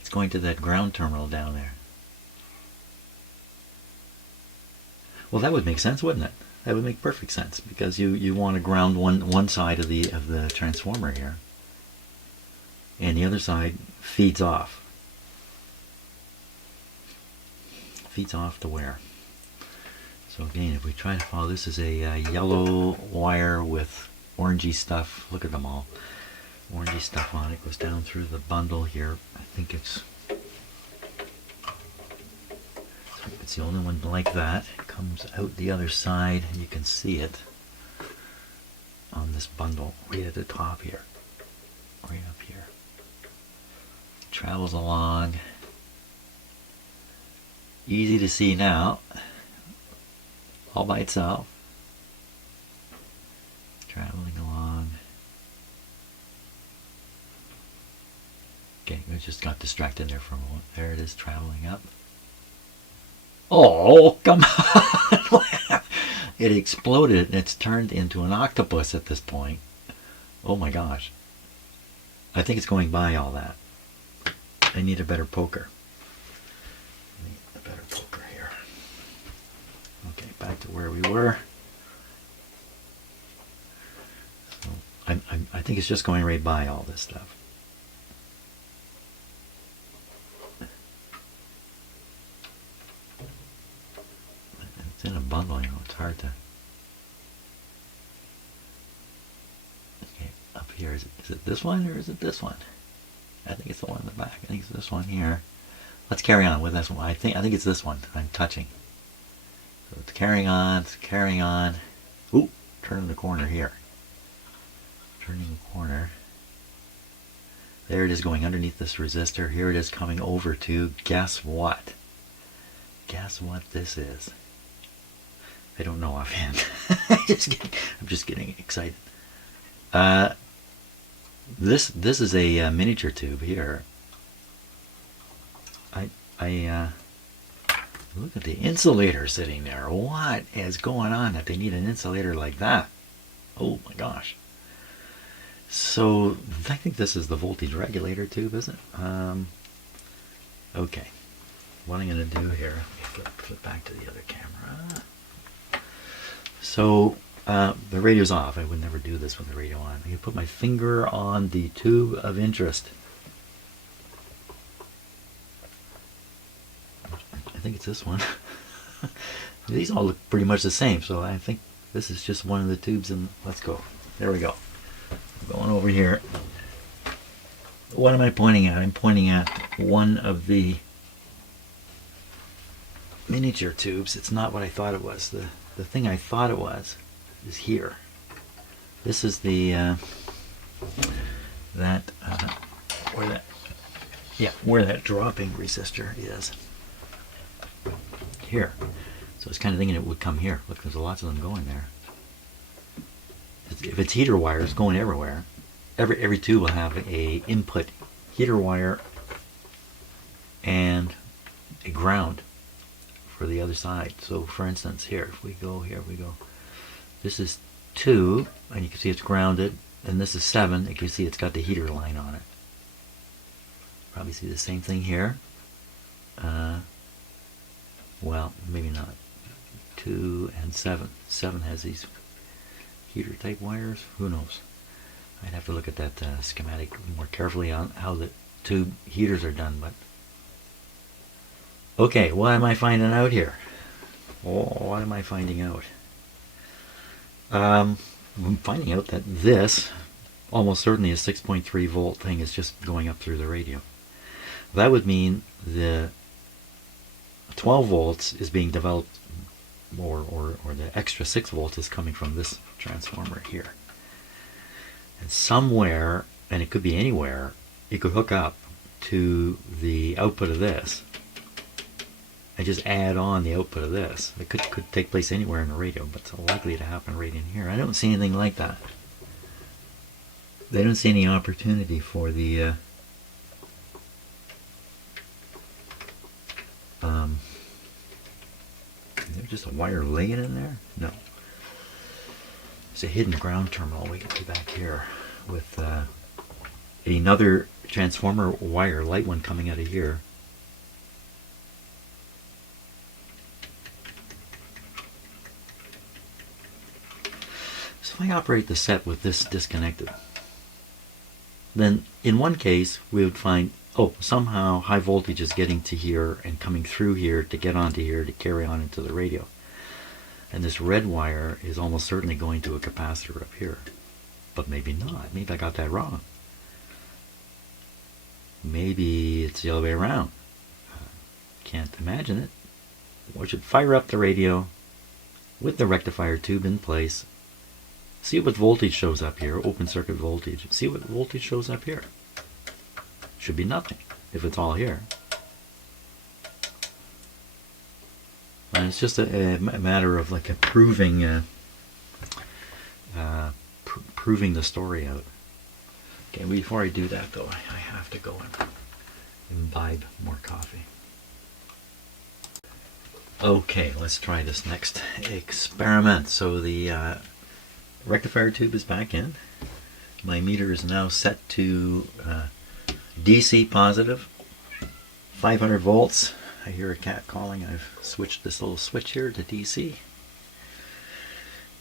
It's going to that ground terminal down there. Well, that would make sense, wouldn't it? That would make perfect sense, because you want to ground one side of the transformer here. And the other side feeds off. Feeds off to where? So again, if we try to follow, this is a yellow wire with orangey stuff. Look at them all. Orangey stuff on it. Goes down through the bundle here. I think it's the only one like that. It comes out the other side, and you can see it on this bundle right at the top here. Right up here. Travels along. Easy to see now. All by itself. Traveling along. Okay, we just got distracted there for a moment. There it is, traveling up. Oh, come on! It exploded and it's turned into an octopus at this point. Oh my gosh. I think it's going by all that. I need a better poker. I need a better poker here. Okay, back to where we were. So I think it's just going right by all this stuff. It's in a bundle, you know, it's hard to... Okay, up here, is it this one or is it this one? I think it's the one in the back. I think it's this one here. Let's carry on with this one. I think it's this one I'm touching. So it's carrying on, it's carrying on. Ooh, turning the corner here. Turning the corner. There it is going underneath this resistor. Here it is coming over to, guess what? Guess what this is? I don't know offhand. I'm just getting excited. This is a miniature tube here. I look at the insulator sitting there. What is going on that they need an insulator like that? Oh my gosh. So I think this is the voltage regulator tube, isn't it? Okay. What I'm going to do here, let me flip back to the other camera. So the radio's off. I would never do this with the radio on. I'm going to put my finger on the tube of interest. I think it's this one. These all look pretty much the same, so I think this is just one of the tubes. And let's go. There we go. I'm going over here. What am I pointing at? I'm pointing at one of the miniature tubes. It's not what I thought it was. The thing I thought it was is here. This is the where that dropping resistor is. Here. So I was kind of thinking it would come here. Look, there's lots of them going there. If it's heater wires going everywhere, every tube will have a input heater wire and a ground for the other side. So for instance, here, if we go here, we go. This is 2, and you can see it's grounded, and this is 7, and you can see it's got the heater line on it. Probably see the same thing here. Well, maybe not. 2 and 7. 7 has these heater type wires. Who knows? I'd have to look at that schematic more carefully on how the tube heaters are done. But okay, what am I finding out here? Oh, what am I finding out? I'm finding out that this, almost certainly a 6.3 volt thing, is just going up through the radio. That would mean the 12 volts is being developed, or the extra 6 volts is coming from this transformer here. And somewhere, and it could be anywhere, you could hook up to the output of this and just add on the output of this. It could take place anywhere in the radio, but it's likely to happen right in here. I don't see anything like that. They don't see any opportunity for the is there just a wire laying in there? No. It's a hidden ground terminal way back here with another transformer wire, light one, coming out of here. So if I operate the set with this disconnected, then in one case we would find, oh, somehow high voltage is getting to here and coming through here to get onto here to carry on into the radio. And this red wire is almost certainly going to a capacitor up here. But maybe not. Maybe I got that wrong. Maybe it's the other way around. Can't imagine it. We should fire up the radio with the rectifier tube in place. See what voltage shows up here. Open circuit voltage. See what voltage shows up here. Should be nothing if it's all here. And it's just a matter of like proving proving the story out. Okay, before I do that though, I have to go and imbibe more coffee. Okay, let's try this next experiment. So the rectifier tube is back in. My meter is now set to DC positive, 500 volts. I hear a cat calling. I've switched this little switch here to DC.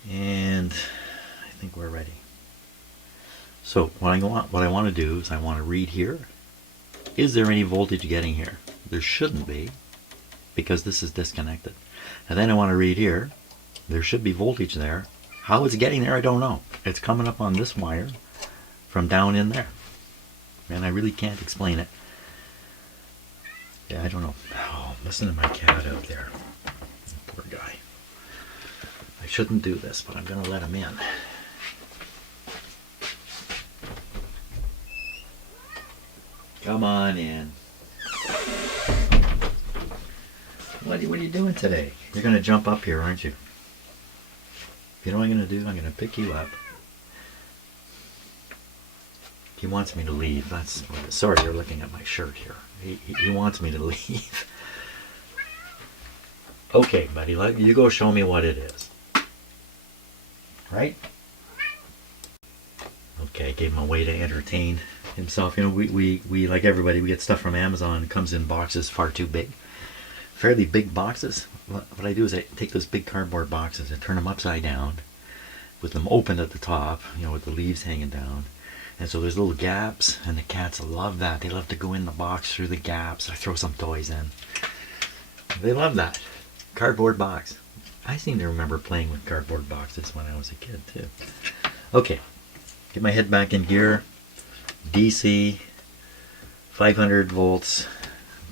And I think we're ready. So what I want to do is I want to read here. Is there any voltage getting here? There shouldn't be, because this is disconnected. And then I want to read here. There should be voltage there. How it's getting there, I don't know. It's coming up on this wire from down in there. And I really can't explain it. Yeah, I don't know. Oh, listen to my cat out there. Poor guy. I shouldn't do this, but I'm going to let him in. Come on in. What are you doing today? You're going to jump up here, aren't you? You know what I'm going to do? I'm going to pick you up. He wants me to leave. That's sorry, you're looking at my shirt here. He wants me to leave. Okay, buddy, you go show me what it is. Right? Okay, gave him a way to entertain himself. You know, we like everybody, we get stuff from Amazon. It comes in boxes far too big. Fairly big boxes. What I do is I take those big cardboard boxes and turn them upside down with them open at the top, you know, with the leaves hanging down. And so there's little gaps, and the cats love that. They love to go in the box through the gaps. I throw some toys in. They love that. Cardboard box. I seem to remember playing with cardboard boxes when I was a kid, too. Okay. Get my head back in gear. DC. 500 volts.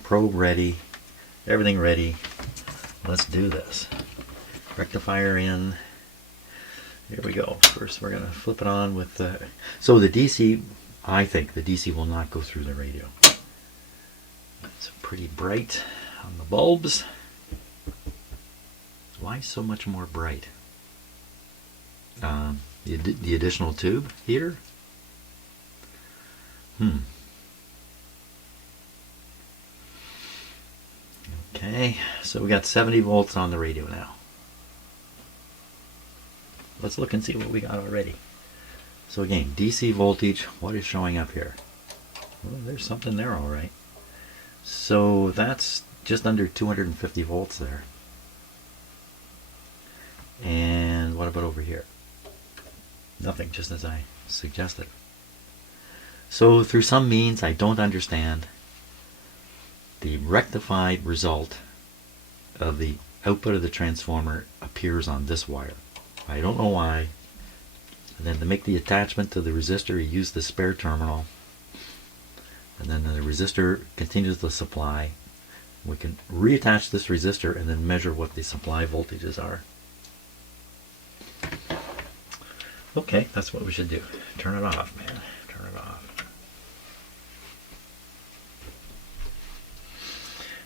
Probe ready. Everything ready. Let's do this. Rectifier in. Here we go. First we're going to flip it on with the... So the DC, I think the DC will not go through the radio. It's pretty bright on the bulbs. Why so much more bright? The additional tube here? Okay, so we got 70 volts on the radio now. Let's look and see what we got already. So again, DC voltage, what is showing up here? Well, there's something there all right. So that's just under 250 volts there. And what about over here? Nothing, just as I suggested. So through some means I don't understand, the rectified result of the output of the transformer appears on this wire. I don't know why. And then to make the attachment to the resistor, you use the spare terminal. And then the resistor continues the supply. We can reattach this resistor and then measure what the supply voltages are. Okay, that's what we should do. Turn it off, man. Turn it off.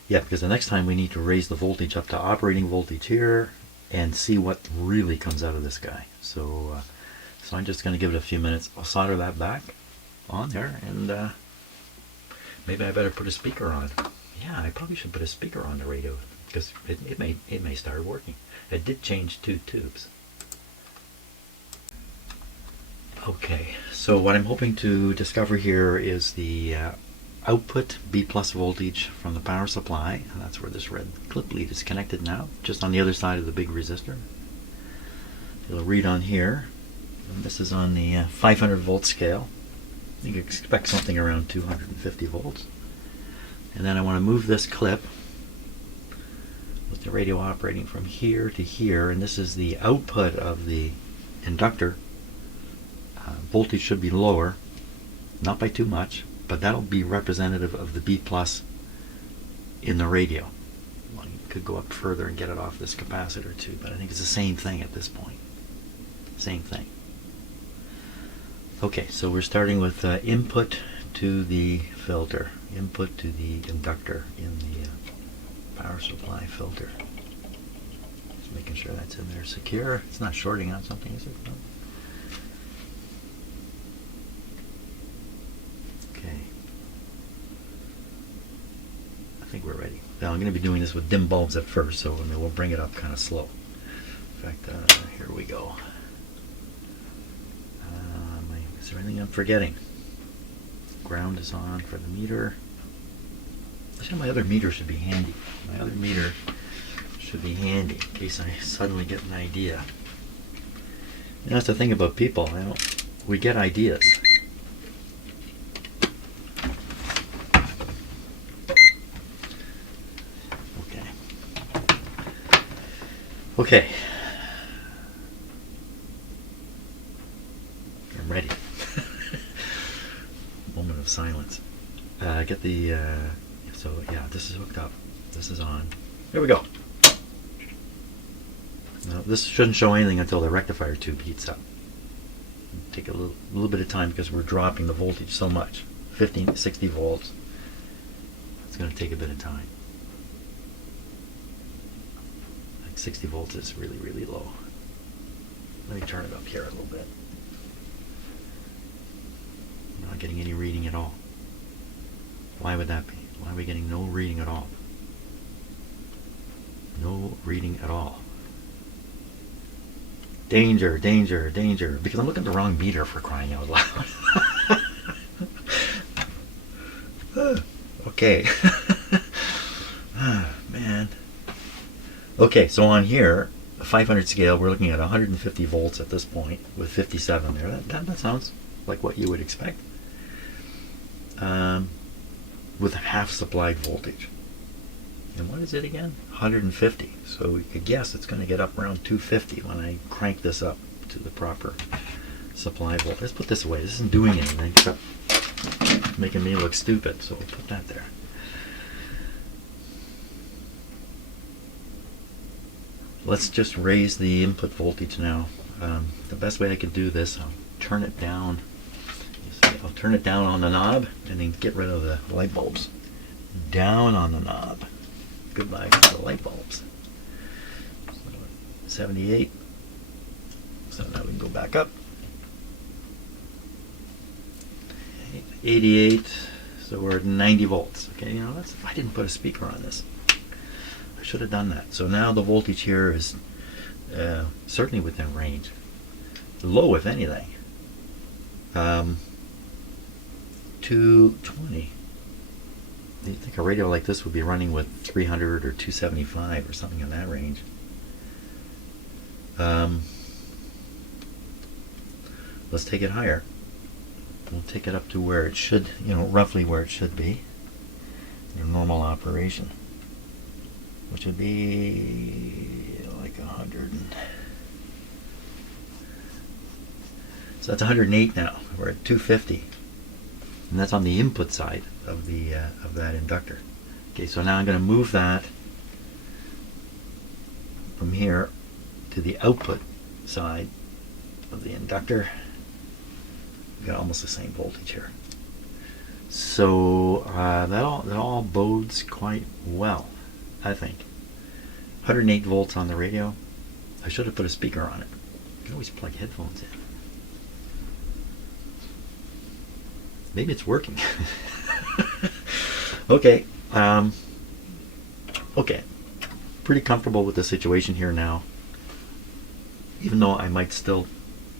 Yeah, because the next time we need to raise the voltage up to operating voltage here and see what really comes out of this guy. So I'm just going to give it a few minutes. I'll solder that back on there, and maybe I better put a speaker on. Yeah, I probably should put a speaker on the radio because it may start working. It did change 2 tubes. Okay, so what I'm hoping to discover here is the output B+ voltage from the power supply. And that's where this red clip lead is connected now, just on the other side of the big resistor. It'll read on here, and this is on the 500 volt scale. You can expect something around 250 volts. And then I want to move this clip with the radio operating from here to here, and this is the output of the inductor. Voltage should be lower, not by too much, but that'll be representative of the B+ in the radio. Well, you could go up further and get it off this capacitor too, but I think it's the same thing at this point. Same thing. Okay, so we're starting with input to the filter, input to the inductor in the power supply filter. Just making sure that's in there secure. It's not shorting on something, is it? No. Okay. I think we're ready. Now I'm going to be doing this with dim bulbs at first, so I mean, we'll bring it up kind of slow. In fact, here we go. Is there anything I'm forgetting? Ground is on for the meter. Actually, my other meter should be handy. My other meter should be handy in case I suddenly get an idea. And that's the thing about people, you know, we get ideas. Okay. Okay. I'm ready. Moment of silence. Get the, so yeah, this is hooked up. This is on. Here we go. Now, this shouldn't show anything until the rectifier tube heats up. Take a little bit of time because we're dropping the voltage so much. 50 to 60 volts. It's going to take a bit of time. Like 60 volts is really, really low. Let me turn it up here a little bit. I'm not getting any reading at all. Why would that be? Why are we getting no reading at all? No reading at all. Danger, danger, danger. Because I'm looking at the wrong meter, for crying out loud. Okay. Man. Okay, so on here, a 500 scale, we're looking at 150 volts at this point with 57 there. That sounds like what you would expect. With half supplied voltage. And what is it again? 150. So we could guess it's going to get up around 250 when I crank this up to the proper supply voltage. Let's put this away. This isn't doing anything except making me look stupid. So we'll put that there. Let's just raise the input voltage now. The best way I could do this, I'll turn it down. I'll turn it down on the knob and then get rid of the light bulbs. Down on the knob. Goodbye to the light bulbs. So 78. So now we can go back up. 88. So we're at 90 volts. Okay, you know, that's, I didn't put a speaker on this. I should have done that. So now the voltage here is certainly within range. Low, if anything. 220. You think a radio like this would be running with 300 or 275 or something in that range. Let's take it higher. We'll take it up to where it should, you know, roughly where it should be. Your normal operation, which would be like 100. So that's 108 now. We're at 250. And that's on the input side of the of that inductor. Okay, so now I'm going to move that from here to the output side of the inductor. We've got almost the same voltage here. So that all bodes quite well, I think. 108 volts on the radio. I should have put a speaker on it. You can always plug headphones in. Maybe it's working. Okay. Okay. Pretty comfortable with the situation here now. Even though I might still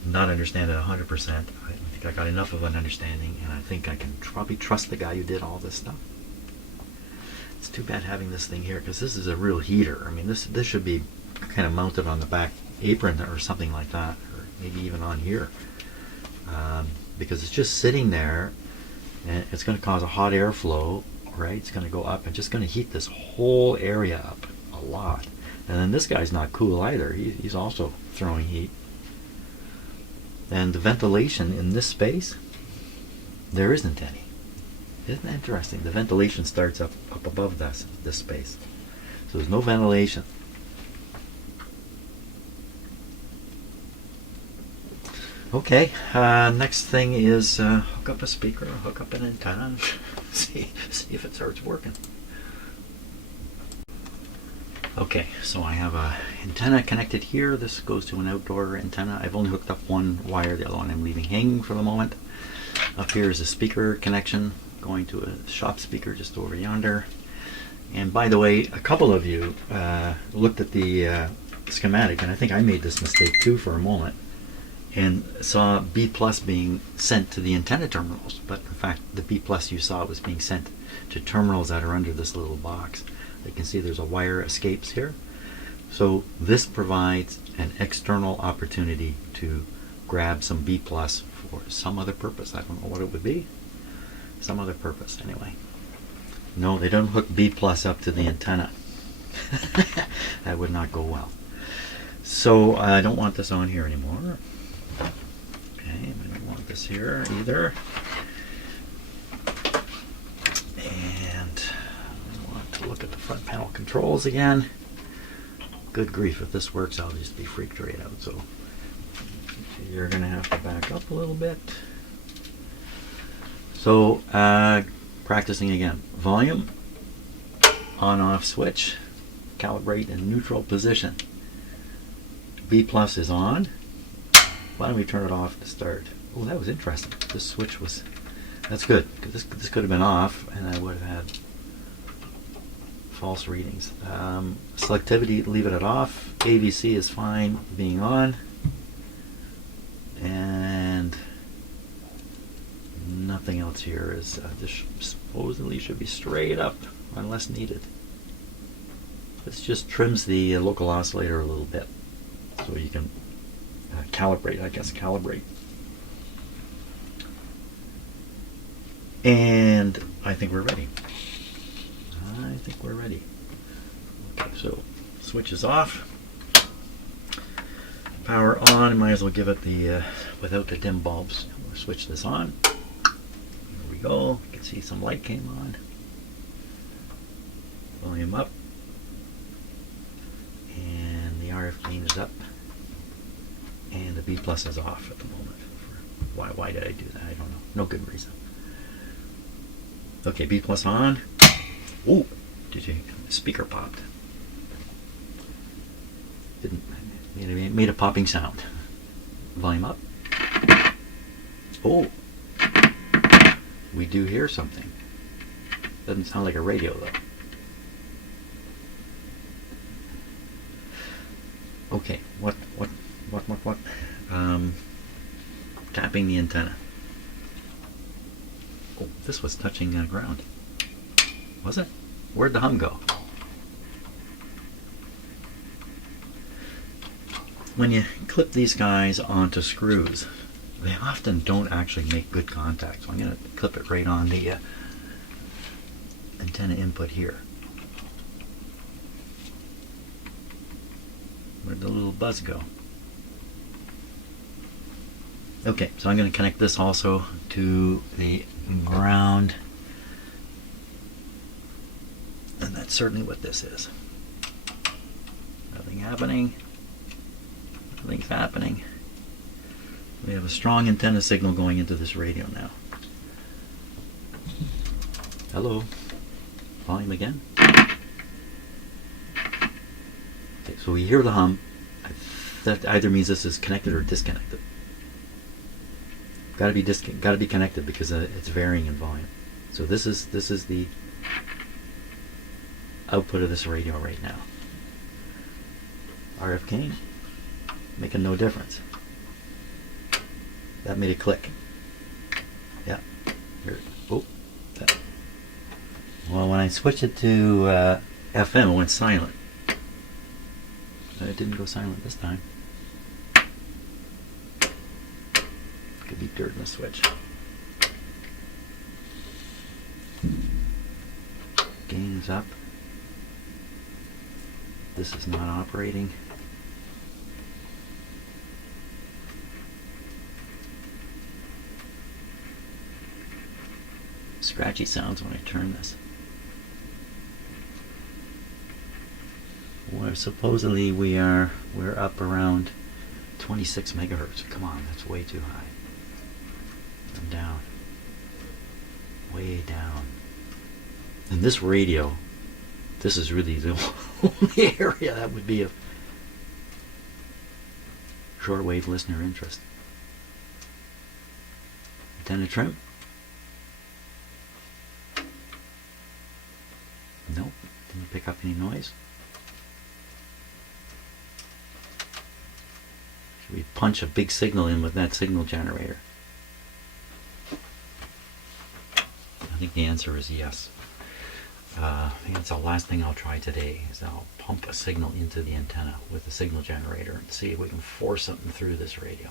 not understand it 100%, I think I got enough of an understanding, and I think I can probably trust the guy who did all this stuff. It's too bad having this thing here, because this is a real heater. I mean, this should be kind of mounted on the back apron or something like that, or maybe even on here. Because it's just sitting there, and it's going to cause a hot airflow, right? It's going to go up and just going to heat this whole area up a lot. And then this guy's not cool either. He's also throwing heat. And the ventilation in this space, there isn't any. Isn't that interesting? The ventilation starts up above this space. So there's no ventilation. Okay, next thing is hook up a speaker, hook up an antenna, see if it starts working. Okay, so I have a antenna connected here. This goes to an outdoor antenna. I've only hooked up one wire, the other one I'm leaving hanging for the moment. Up here is a speaker connection going to a shop speaker just over yonder. And by the way, a couple of you looked at the schematic, and I think I made this mistake too for a moment, and saw B plus being sent to the antenna terminals, but in fact the B plus you saw was being sent to terminals that are under this little box. You can see there's a wire escapes here. So this provides an external opportunity to grab some B plus for some other purpose. I don't know what it would be. Some other purpose anyway. No, they don't hook B plus up to the antenna. That would not go well. So I don't want this on here anymore. Okay, I don't want this here either. And I want to look at the front panel controls again. Good grief, if this works, I'll just be freaked right out. So you're going to have to back up a little bit. So practicing again. Volume, on-off switch, calibrate in neutral position. B plus is on. Why don't we turn it off to start? Oh, that was interesting. This switch was, that's good, because this could have been off and I would have had false readings. Selectivity, leave it at off. AVC is fine being on. And nothing else here is, this supposedly should be straight up unless needed. This just trims the local oscillator a little bit so you can calibrate, I guess, calibrate. And I think we're ready. I think we're ready. Okay, so switch is off. Power on. Might as well give it the without the dim bulbs. We'll switch this on. There we go. You can see some light came on. Volume up. And the RF gain is up. And the B plus is off at the moment. Why did I do that? I don't know. No good reason. Okay, B plus on. Ooh, did you? The speaker popped. Made a popping sound. Volume up. Oh, we do hear something. Doesn't sound like a radio though. Okay, what? Tapping the antenna. Oh, this was touching ground. Was it? Where'd the hum go? When you clip these guys onto screws, they often don't actually make good contact. So I'm going to clip it right on the antenna input here. Where'd the little buzz go? Okay, so I'm going to connect this also to the ground. And that's certainly what this is. Nothing happening. Nothing's happening. We have a strong antenna signal going into this radio now. Hello. Volume again. Okay, so we hear the hum. That either means this is connected or disconnected. Got to be connected because it's varying in volume. So this is the output of this radio right now. RF gain, making no difference. That made it click. Yeah. Here. Oh. That. Well, when I switched it to FM, it went silent. It didn't go silent this time. Could be dirt in the switch. Gain is up. This is not operating. Scratchy sounds when I turn this. Well, supposedly we're up around 26 megahertz. Come on, that's way too high. I'm down. Way down. And this radio, this is really the only area that would be of shortwave listener interest. Antenna trim? Nope, didn't pick up any noise. Should we punch a big signal in with that signal generator? I think the answer is yes. I think that's the last thing I'll try today, is I'll pump a signal into the antenna with the signal generator and see if we can force something through this radio.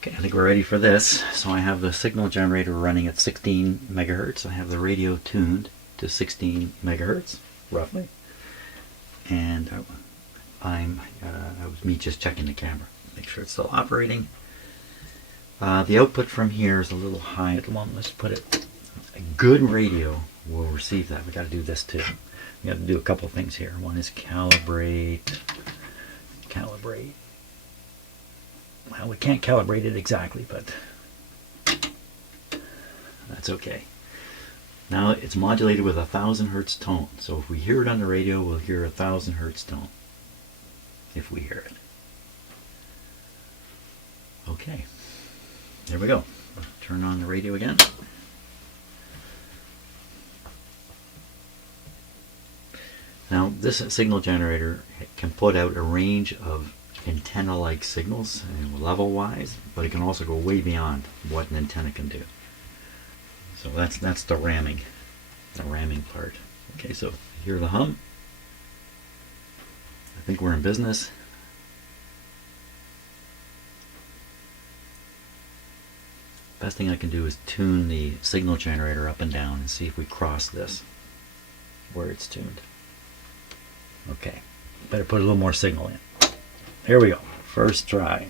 Okay, I think we're ready for this. So I have the signal generator running at 16 megahertz. I have the radio tuned to 16 megahertz, roughly. And that was me just checking the camera, make sure it's still operating. The output from here is a little high at the moment. Let's put it. A good radio will receive that. We got to do this too. We got to do a couple things here. One is calibrate. Well, we can't calibrate it exactly, but that's okay. Now it's modulated with 1,000 hertz tone. So if we hear it on the radio, we'll hear 1,000 hertz tone. If we hear it. Okay. There we go. Turn on the radio again. Now this signal generator can put out a range of antenna-like signals level-wise, but it can also go way beyond what an antenna can do. So that's the ramming part. Okay, so hear the hum. I think we're in business. Best thing I can do is tune the signal generator up and down and see if we cross this where it's tuned. Okay, better put a little more signal in. Here we go, first try.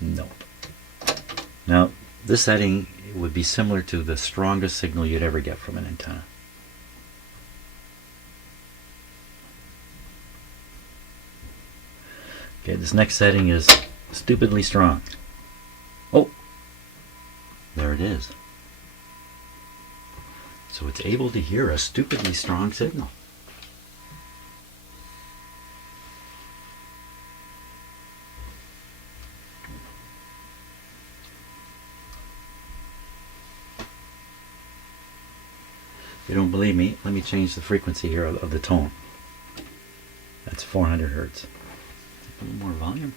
Nope. Now, this setting would be similar to the strongest signal you'd ever get from an antenna. Okay, this next setting is stupidly strong. Oh, there it is. So it's able to hear a stupidly strong signal. If you don't believe me, let me change the frequency here of the tone. That's 400 hertz. A little more volume.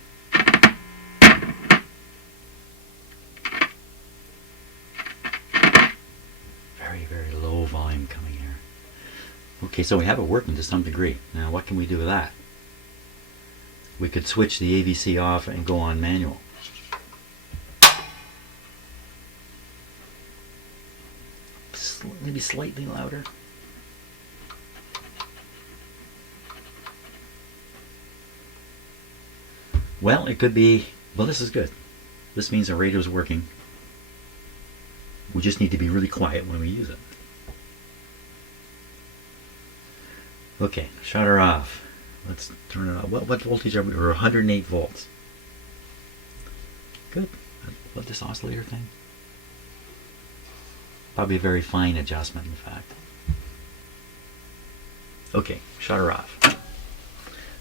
Very, very low volume coming here. Okay, so we have it working to some degree. Now what can we do with that? We could switch the AVC off and go on manual. Maybe slightly louder. Well, it could be, well, this is good. This means the radio's working. We just need to be really quiet when we use it. Okay, shut her off. Let's turn it off. What voltage are we? We're 108 volts. Good. What this oscillator thing? Probably a very fine adjustment, in fact. Okay, shut her off.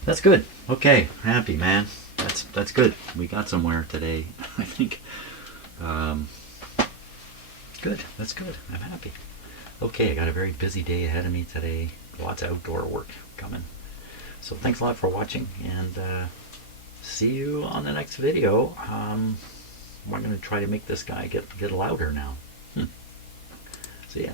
That's good. Okay, happy, man. That's good. We got somewhere today, I think. Good. That's good. I'm happy. Okay, I got a very busy day ahead of me today. Lots of outdoor work coming. So thanks a lot for watching, and see you on the next video. I'm going to try to make this guy get louder now. See ya.